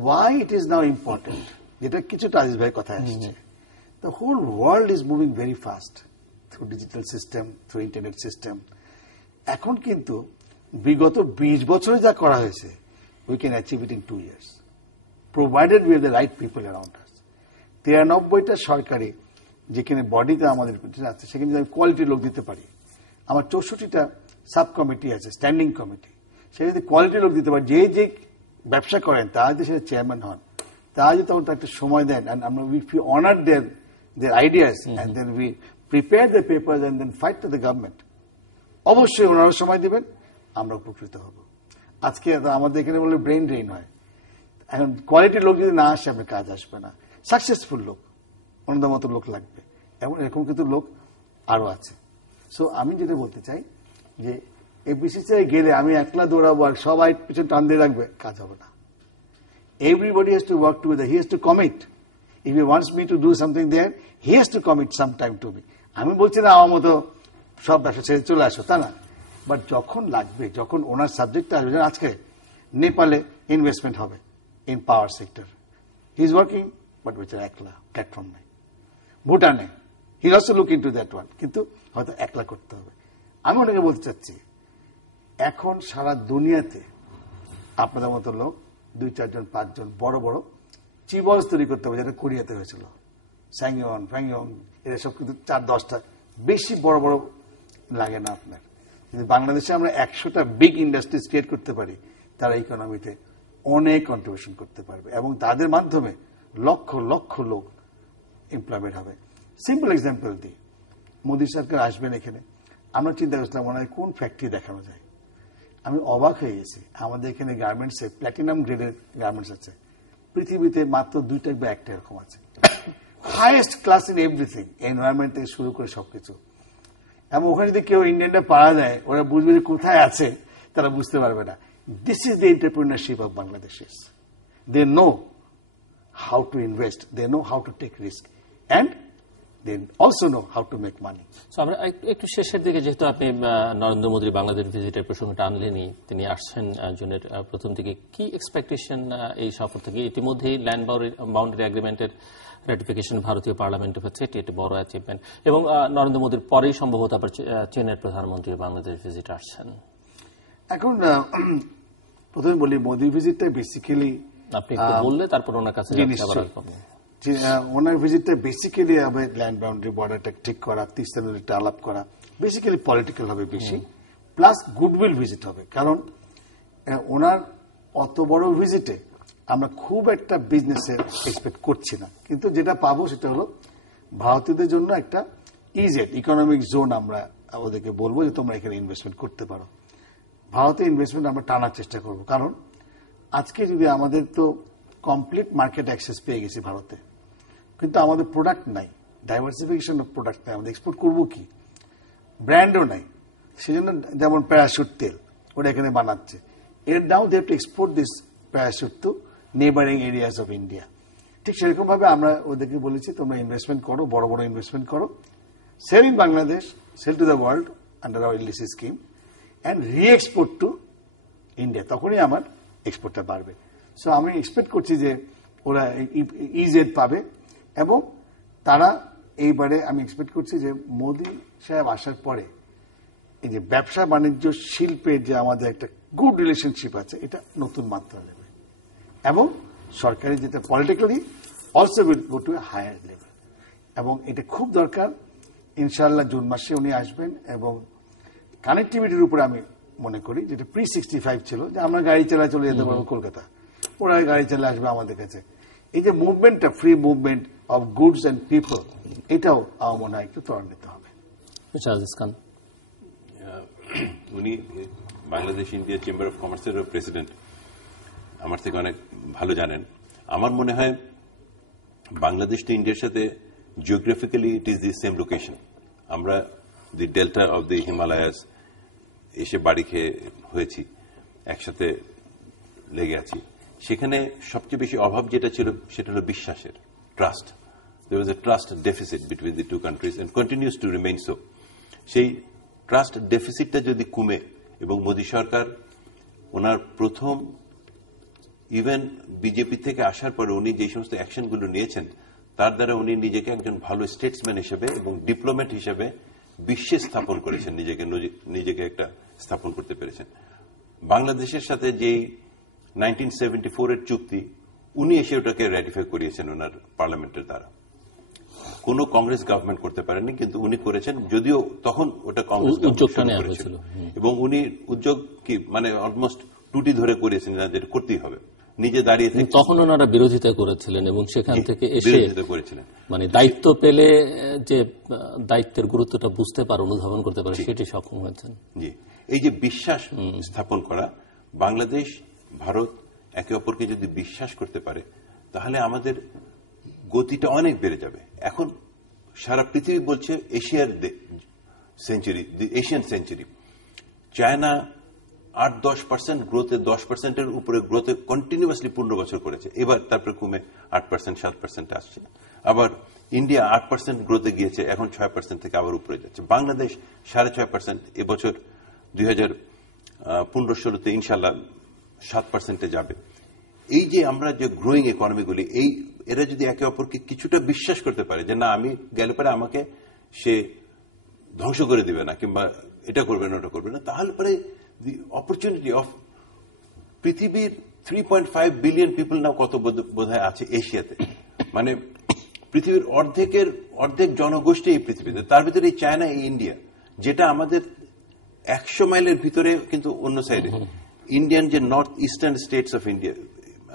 why it is now important, যেটা কিছুটা আজিজ ভাই কথা আসছে। The whole world is moving very fast through digital system, through internet system. এখন কিন্তু বিগত 20 বছরে যা করা হয়েছে, we can achieve it in 2 years, provided we have the right people around us. 93টা সরকারি যেখানে বডিতে আমাদের আছে, সেখানে যদি আমি কোয়ালিটি লোক দিতে পারি, আমার 64টা সাব কমিটি আছে, স্ট্যান্ডিং কমিটি, সেখানে যদি কোয়ালিটি লোক দিতে পারি, যে যে ব্যবসা করেন তারা যদি সেটা চেয়ারম্যান হন, তারা যদি তখন একটা সময় দেন, and আমরা we honor their ideas and then we prepare the papers and then fight to the government, অবশ্যই ওনারা সময় দিবেন, আমরা উপকৃত হব। আজকে আমাদের এখানে বলে ব্রেন ড্রেইন হয়। এখন কোয়ালিটির লোক যদি না আসে, আপনার কাজ আসবে না। সাকসেসফুল লোক, ওনাদের মতো লোক লাগবে, এবং এরকম কিন্তু লোক আরো আছে। সো আমি যেটা বলতে চাই যে এফবিসিসিআই গেলে আমি একলা দৌড়াবো আর সবাই পিছনে টান দিয়ে রাখবে, কাজ হবে না। Everybody has to work together. He has to commit. If he wants me to do something there, he has to commit some time to me. আমি বলছি না আমার মতো সব ব্যবসা ছেড়ে চলে আসো, তা না, বাট যখন লাগবে, যখন ওনার সাবজেক্টটা আসবে, যেন আজকে নেপালে ইনভেস্টমেন্ট হবে in power sector, he is working, but বেচারা একলা, প্ল্যাটফর্ম নেই। ভুটানে he also look into that one, কিন্তু হয়তো একলা করতে হবে। আমি ওনাকে বলতে চাচ্ছি, এখন সারা দুনিয়াতে আপনাদের মতো লোক 2-4 জন 5 জন বড় বড় চিবলস তৈরি করতে হবে, যেটা কোরিয়াতে হয়েছিল, স্যাংয়ন ফ্যাংয়ন, এরা সব কিন্তু 4-10টা, বেশি বড় বড় লাগে না আপনার। কিন্তু বাংলাদেশে আমরা 100টা বিগ ইন্ডাস্ট্রিজ ক্রিয়েট করতে পারি, তারা ইকোনমিতে অনেক কন্ট্রিবিউশন করতে পারবে, এবং তাদের মাধ্যমে লক্ষ লক্ষ লোক এমপ্লয়মেন্ট হবে। সিম্পল এক্সাম্পল দিই, মোদী সরকার আসবেন এখানে, আমরা চিন্তা করছিলাম মনে হয় কোন ফ্যাক্টরি দেখানো যায়। আমি অবাক হয়ে গেছি, আমাদের এখানে গার্মেন্টসে প্ল্যাটিনাম গ্রেডের গার্মেন্টস আছে, পৃথিবীতে মাত্র 2টা বা 1টা এরকম আছে। Highest class in everything, environment থেকে শুরু করে সবকিছু। এবং ওখানে যদি কেউ ইন্ডিয়ানটা পাওয়া যায়, ওরা বুঝবে যে কোথায় আছে, তারা বুঝতে পারবে না। This is the entrepreneurship of Bangladesh. They know how to invest, they know how to take risk, and they also know how to make money. So আমরা একটু শেষের দিকে, যেহেতু আপনি নরেন্দ্র মোদী বাংলাদেশ ভিজিটের প্রসঙ্গটা আনলেনই, তিনি আসছেন জুনের প্রথম দিকে, কি এক্সপেকটেশন এই সফর থেকে? ইতিমধ্যেই ল্যান্ড বাউন্ডারি এগ্রিমেন্টের রেটিফিকেশন ভারতীয় পার্লামেন্টে হচ্ছে, এটি বড় অ্যাচিভমেন্ট, এবং নরেন্দ্র মোদীর পরেই সম্ভবত আবার চীনের প্রধানমন্ত্রী বাংলাদেশ ভিজিট আসছেন। এখন প্রথমে বলি, মোদী ভিজিটটা বেসিক্যালি আপনি একটু বললে তারপর ওনার কাছে ওনার ভিজিটটা বেসিক্যালি হবে ল্যান্ড বাউন্ডারি বর্ডারটা ঠিক করা, তিস্তা নদীটা আলাপ করা, বেসিক্যালি পলিটিক্যাল হবে বেশি, প্লাস গুডউইল ভিজিট হবে। কারণ ওনার অত বড় ভিজিটে আমরা খুব একটা বিজনেসের এক্সপেক্ট করছি না, কিন্তু যেটা পাবো সেটা হলো ভারতীয়দের জন্য একটা ইজেড ইকোনমিক জোন। আমরা ওদেরকে বলবো যে তোমরা এখানে ইনভেস্টমেন্ট করতে পারো। ভারতে ইনভেস্টমেন্ট আমরা টানার চেষ্টা করব, কারণ আজকে যদি আমাদের তো কমপ্লিট মার্কেট অ্যাক্সেস পেয়ে গেছি ভারতে, কিন্তু আমাদের প্রোডাক্ট নাই, ডাইভার্সিফিকেশন অফ প্রোডাক্ট নাই, আমাদের এক্সপোর্ট করবো কি, ব্র্যান্ডও নাই। সেজন্য যেমন প্যারাশুট তেল ওটা এখানে বানাচ্ছে, এর now they have to export this parachute to neighbouring areas of India. ঠিক সেরকম ভাবে আমরা ওদেরকে বলেছি তোমরা ইনভেস্টমেন্ট করো, বড় বড় ইনভেস্টমেন্ট করো, sell in Bangladesh, sell to the world under our LDC scheme, and re-export to India. তখনই আমার এক্সপোর্টটা বাড়বে। সো আমি এক্সপেক্ট করছি যে ওরা ইজেড পাবে, এবং তারা এইবারে আমি এক্সপেক্ট করছি যে মোদি সাহেব আসার পরে এই যে ব্যবসা বাণিজ্য শিল্পের যে আমাদের একটা গুড রিলেশনশিপ আছে, এটা নতুন মাত্রা নেবে, এবং সরকারি যেটা politically also will go to a higher level, এবং এটা খুব দরকার। ইনশাআল্লাহ জুন মাসে উনি আসবেন, এবং কানেক্টিভিটির উপরে আমি মনে করি যেটা প্রি-65 ছিল, যে আমরা গাড়ি চালায় চলে যেতে পারবো কলকাতা, ওরা গাড়ি চালিয়ে আসবে আমাদের কাছে। এই যে মুভমেন্টটা, free movement of goods and people, এটাও আমার মনে হয় একটু ত্বরান্বিত হবে। আজিজ খান, উনি বাংলাদেশ ইন্ডিয়া চেম্বার অফ কমার্সের প্রেসিডেন্ট, আমার থেকে অনেক ভালো জানেন। আমার মনে হয় বাংলাদেশ তো ইন্ডিয়ার সাথে geographically it is the same location. আমরা দি ডেল্টা অফ দি হিমালয়াস এসে বাড়ি খেয়ে হয়েছি, একসাথে লেগে আছি। সেখানে সবচেয়ে বেশি অভাব যেটা ছিল সেটা হলো বিশ্বাসের, trust. There was a trust deficit between the two countries and continues to remain so. সেই ট্রাস্ট ডেফিসিটটা যদি কমে, এবং মোদী সরকার ওনার প্রথম ইভেন বিজেপি থেকে আসার পরে উনি যে সমস্ত অ্যাকশনগুলো নিয়েছেন, তার দ্বারা উনি নিজেকে একজন ভালো স্টেটসম্যান হিসেবে এবং ডিপ্লোম্যাট হিসেবে বিশ্বে স্থাপন করেছেন, নিজেকে একটা স্থাপন করতে পেরেছেন। বাংলাদেশের সাথে যেই 1974 এর চুক্তি, উনি এসে ওটাকে র্যাটিফাই করিয়েছেন ওনার পার্লামেন্টের দ্বারা। কোন কংগ্রেস গভর্নমেন্ট করতে পারেনি, কিন্তু উনি করেছেন, যদিও তখন ওটা কংগ্রেস গভর্নমেন্ট করেছিল, এবং উনি উদ্যোগ কি মানে অলমোস্ট টুটি ধরে করেছেন না, যেটা করতেই হবে, নিজে দাঁড়িয়ে থেকে। তখন ওনারা বিরোধিতা করেছিলেন, এবং সেখান থেকে এসে করেছিলেন, মানে দায়িত্ব পেলে যে দায়িত্বের গুরুত্বটা বুঝতে পারে, অনুধাবন করতে পারে, সেটি সক্ষম হয়েছেন। জি, এই যে বিশ্বাস স্থাপন করা, বাংলাদেশ ভারত একে অপরকে যদি বিশ্বাস করতে পারে, তাহলে আমাদের গতিটা অনেক বেড়ে যাবে। এখন সারা পৃথিবী বলছে এশিয়ার সেঞ্চুরি, এশিয়ান সেঞ্চুরি। চায়না 8-10% গ্রোথে, 10%-এর উপরে গ্রোথে কন্টিনিউয়াসলি 15 বছর করেছে, এবার তারপরে কমে 8%-7% আসছে। আবার ইন্ডিয়া 8% গ্রোথে গিয়েছে, এখন 6% থেকে আবার উপরে যাচ্ছে। বাংলাদেশ 6.5%, এবছর 2015-16-তে ইনশাল্লাহ 7%-এ যাবে। এই যে আমরা যে গ্রোয়িং ইকোনমিগুলি, এরা যদি একে অপরকে কিছুটা বিশ্বাস করতে পারে যে না, আমি গেলে পরে আমাকে সে ধ্বংস করে দিবে না, কিংবা এটা করবে না ওটা করবে না, তাহলে পরে দি অপরচুনিটি অফ পৃথিবীর 3.5 বিলিয়ন পিপল নাও কত বোধহয় আছে এশিয়াতে, মানে পৃথিবীর অর্ধেক জনগোষ্ঠী এই পৃথিবীতে, তার ভিতরে এই চায়না, এই ইন্ডিয়া, যেটা আমাদের 100 মাইলের ভিতরে, কিন্তু অন্য সাইডে ইন্ডিয়ান যে north eastern states of India,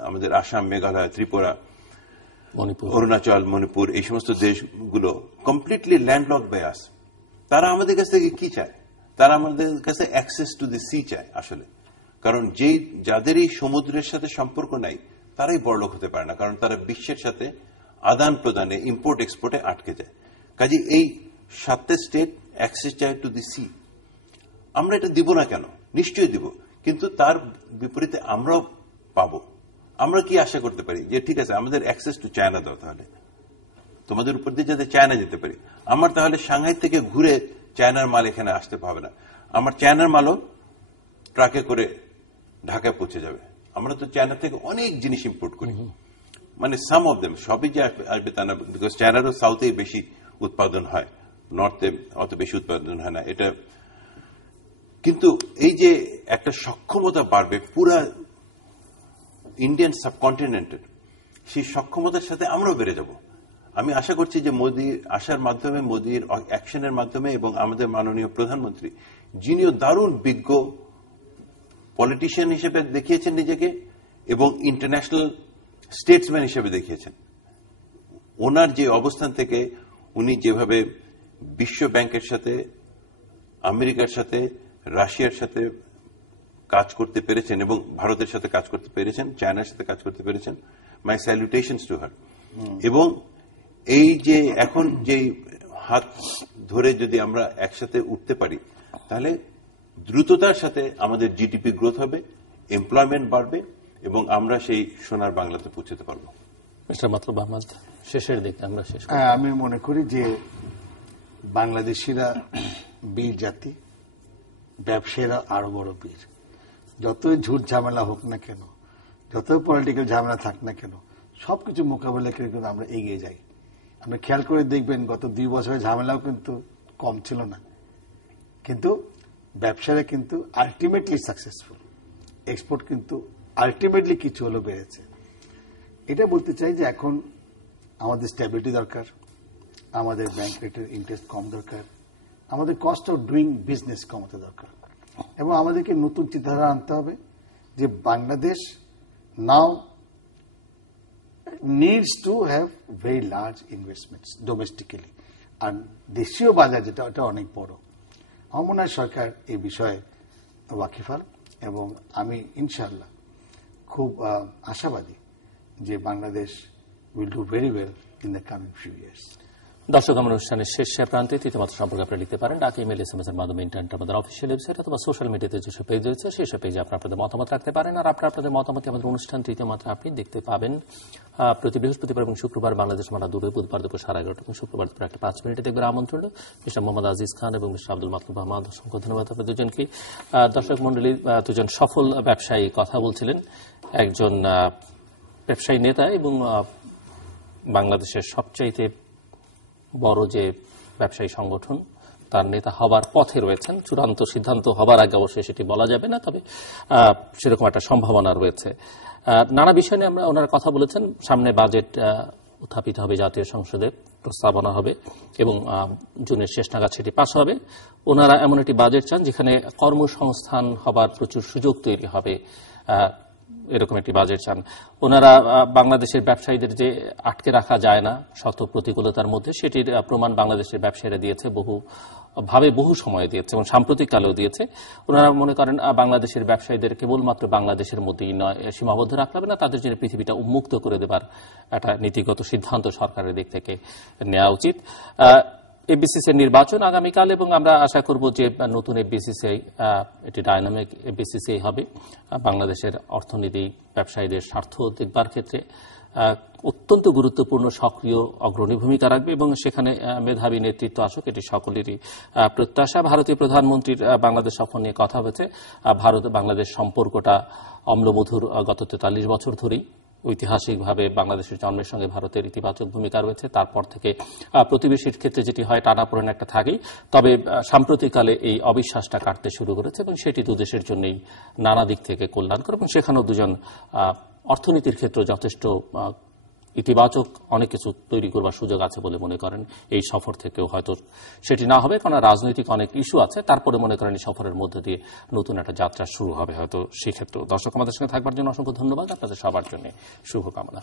আমাদের আসাম, মেঘালয়, ত্রিপুরা, অরুণাচল, মণিপুর, এই সমস্ত দেশগুলো কমপ্লিটলি ল্যান্ডলক বাই আস। তারা আমাদের কাছ থেকে কি চায়? তারা আমাদের কাছে অ্যাক্সেস টু দি সি চায় আসলে। কারণ যাদের এই সমুদ্রের সাথে সম্পর্ক নাই, তারাই বড়লোক হতে পারে না, কারণ তারা বিশ্বের সাথে আদান প্রদানে, ইম্পোর্ট এক্সপোর্টে আটকে যায়। কাজে এই 7টে স্টেট অ্যাক্সেস চায় টু দি সি। আমরা এটা দিব না কেন? নিশ্চয়ই দিব, কিন্তু তার বিপরীতে আমরাও পাবো। আমরা কি আশা করতে পারি যে ঠিক আছে, আমাদের অ্যাক্সেস টু চায়না দাও, তাহলে তোমাদের উপর দিয়ে যাতে চায়না যেতে পারি। আমার তাহলে সাংহাই থেকে ঘুরে চায়নার মাল এখানে আসতে হবে না, আমার চায়নার মালও ট্রাকে করে ঢাকায় পৌঁছে যাবে। আমরা তো চায়না থেকে অনেক জিনিস ইম্পোর্ট করি, মানে সাম অফ দেম, সবই যে আসবে তা না, বিকজ চায়নারও সাউথে বেশি উৎপাদন হয়, নর্থে অত বেশি উৎপাদন হয় না এটা। কিন্তু এই যে একটা সক্ষমতা বাড়বে পুরা ইন্ডিয়ান সাবকন্টিনেন্টের, সেই সক্ষমতার সাথে আমরাও বেড়ে যাব। আমি আশা করছি যে মোদির আসার মাধ্যমে, মোদির অ্যাকশনের মাধ্যমে, এবং আমাদের মাননীয় প্রধানমন্ত্রী, যিনিও দারুণ বিজ্ঞ পলিটিশিয়ান হিসেবে দেখিয়েছেন নিজেকে, এবং ইন্টারন্যাশনাল স্টেটসম্যান হিসেবে দেখিয়েছেন। ওনার যে অবস্থান থেকে উনি যেভাবে বিশ্ব ব্যাংকের সাথে, আমেরিকার সাথে, রাশিয়ার সাথে কাজ করতে পেরেছেন, এবং ভারতের সাথে কাজ করতে পেরেছেন, চায়নার সাথে কাজ করতে পেরেছেন, মাই স্যালুটেশনস টু হার। এবং এই যে এখন যে হাত ধরে যদি আমরা একসাথে উঠতে পারি, তাহলে দ্রুততার সাথে আমাদের জিডিপি গ্রোথ হবে, এমপ্লয়মেন্ট বাড়বে, এবং আমরা সেই সোনার বাংলাতে পৌঁছতে পারবো। মিস্টার মাতলুব আহমদ, শেষের দিকে আমরা শেষ। আমি মনে করি যে বাংলাদেশিরা বীর জাতি, ব্যবসায়ীরা আরো বড় বীর। যতই ঝুট ঝামেলা হোক না কেন, যতই পলিটিক্যাল ঝামেলা থাক না কেন, সবকিছু মোকাবেলা করে কিন্তু আমরা এগিয়ে যাই। আপনি খেয়াল করে দেখবেন গত 2 বছরের ঝামেলাও কিন্তু কম ছিল না, কিন্তু ব্যবসায়ীরা কিন্তু আলটিমেটলি সাকসেসফুল, এক্সপোর্ট কিন্তু আলটিমেটলি কিছু হলো বেড়েছে। এটা বলতে চাই যে এখন আমাদের স্ট্যাবিলিটি দরকার, আমাদের ব্যাংক রেটের ইন্টারেস্ট কম দরকার, আমাদের কস্ট অফ ডুইং বিজনেস কমাতে দরকার, এবং আমাদেরকে নতুন চিন্তাধারা আনতে হবে যে Bangladesh now needs to have very large investments domestically, আর দেশীয় বাজার যেটা ওটা অনেক বড়। আমার মনে হয় সরকার এই বিষয়ে ওয়াকিফাল, এবং আমি ইনশাআল্লাহ খুব আশাবাদী যে Bangladesh will do very well in the coming few years. দর্শক, আমার অনুষ্ঠানের শেষ প্রান্তে তৃতীয় মাত্রা সম্পর্কে আপনারা লিখতে পারেন ডাক, ইমেল, SMS এর মাধ্যমে, ইন্টারনেট, আমাদের অফিসিয়াল ওয়েবসাইট অথবা সোশ্যাল মিডিয়াতে যেসব পেজ রয়েছে সেসব পেজে আপনারা আপনাদের মতামত রাখতে পারেন। আর আপনাদের মতামত আমাদের অনুষ্ঠান তৃতীয় মাত্রা আপনি দেখতে পাবেন প্রতি বৃহস্পতিবার এবং শুক্রবার বাংলাদেশ মালা দূরে, বুধবার দুপুর 11:30 এবং শুক্রবার দুপুর 1:05 মিনিটে দেখবেন আমন্ত্রণ। মিস্টার মোহাম্মদ আজিজ খান এবং মিস্টার আব্দুল মাতলুব আহমদ, অসংখ্য ধন্যবাদ আপনাদের দুজনকে। দর্শক মন্ডলী, দুজন সফল ব্যবসায়ী কথা বলছিলেন, একজন ব্যবসায়ী নেতা এবং বাংলাদেশের সবচাইতে বড় যে ব্যবসায়ী সংগঠন তার নেতা হবার পথে রয়েছেন। চূড়ান্ত সিদ্ধান্ত হবার আগে অবশ্যই সেটি বলা যাবে না, তবে সেরকম একটা সম্ভাবনা রয়েছে। নানা বিষয় নিয়ে ওনারা কথা বলেছেন। সামনে বাজেট উত্থাপিত হবে, জাতীয় সংসদে প্রস্তাবনা হবে এবং জুনের শেষ নাগাদ সেটি পাস হবে। ওনারা এমন একটি বাজেট চান যেখানে কর্মসংস্থান হবার প্রচুর সুযোগ তৈরি হবে, এরকম একটি বাজেট চান ওনারা। বাংলাদেশের ব্যবসায়ীদের যে আটকে রাখা যায় না শত প্রতিকূলতার মধ্যে, সেটির প্রমাণ বাংলাদেশের ব্যবসায়ীরা দিয়েছে, বহু সময় দিয়েছে এবং সাম্প্রতিক কালেও দিয়েছে। ওনারা মনে করেন বাংলাদেশের ব্যবসায়ীদের কেবলমাত্র বাংলাদেশের মধ্যেই নয় সীমাবদ্ধ রাখতে হবে না, তাদের জন্য পৃথিবীটা উন্মুক্ত করে দেবার একটা নীতিগত সিদ্ধান্ত সরকারের দিক থেকে নেওয়া উচিত। এফবিসিসিআই নির্বাচন আগামীকাল, এবং আমরা আশা করব যে নতুন এফবিসিসিআই এটি ডায়নামিক এফবিসিসিআই হবে। বাংলাদেশের অর্থনীতি, ব্যবসায়ীদের স্বার্থ দেখবার ক্ষেত্রে অত্যন্ত গুরুত্বপূর্ণ, সক্রিয়, অগ্রণী ভূমিকা রাখবে এবং সেখানে মেধাবী নেতৃত্ব আসুক, এটি সকলেরই প্রত্যাশা। ভারতীয় প্রধানমন্ত্রীর বাংলাদেশ সফর নিয়ে কথা হয়েছে। ভারত বাংলাদেশ সম্পর্কটা অম্লমধুর গত 43 বছর ধরেই। ঐতিহাসিকভাবে বাংলাদেশের জন্মের সঙ্গে ভারতের ইতিবাচক ভূমিকা রয়েছে। তারপর থেকে প্রতিবেশীর ক্ষেত্রে যেটি হয় টানাপোড়েন একটা থাকেই, তবে সাম্প্রতিককালে এই অবিশ্বাসটা কাটতে শুরু করেছে এবং সেটি দুদেশের জন্যই নানা দিক থেকে কল্যাণকর, এবং সেখানেও দুজন অর্থনীতির ক্ষেত্রে যথেষ্ট ইতিবাচক অনেক কিছু তৈরি করবার সুযোগ আছে বলে মনে করেন। এই সফর থেকেও হয়তো সেটি না হবে, কারণ রাজনৈতিক অনেক ইস্যু আছে, তারপরে মনে করেন এই সফরের মধ্যে দিয়ে নতুন একটা যাত্রা শুরু হবে হয়তো সেক্ষেত্রে। দর্শক, আমাদের সঙ্গে থাকবার জন্য অসংখ্য ধন্যবাদ, আপনাদের সবার জন্য শুভকামনা।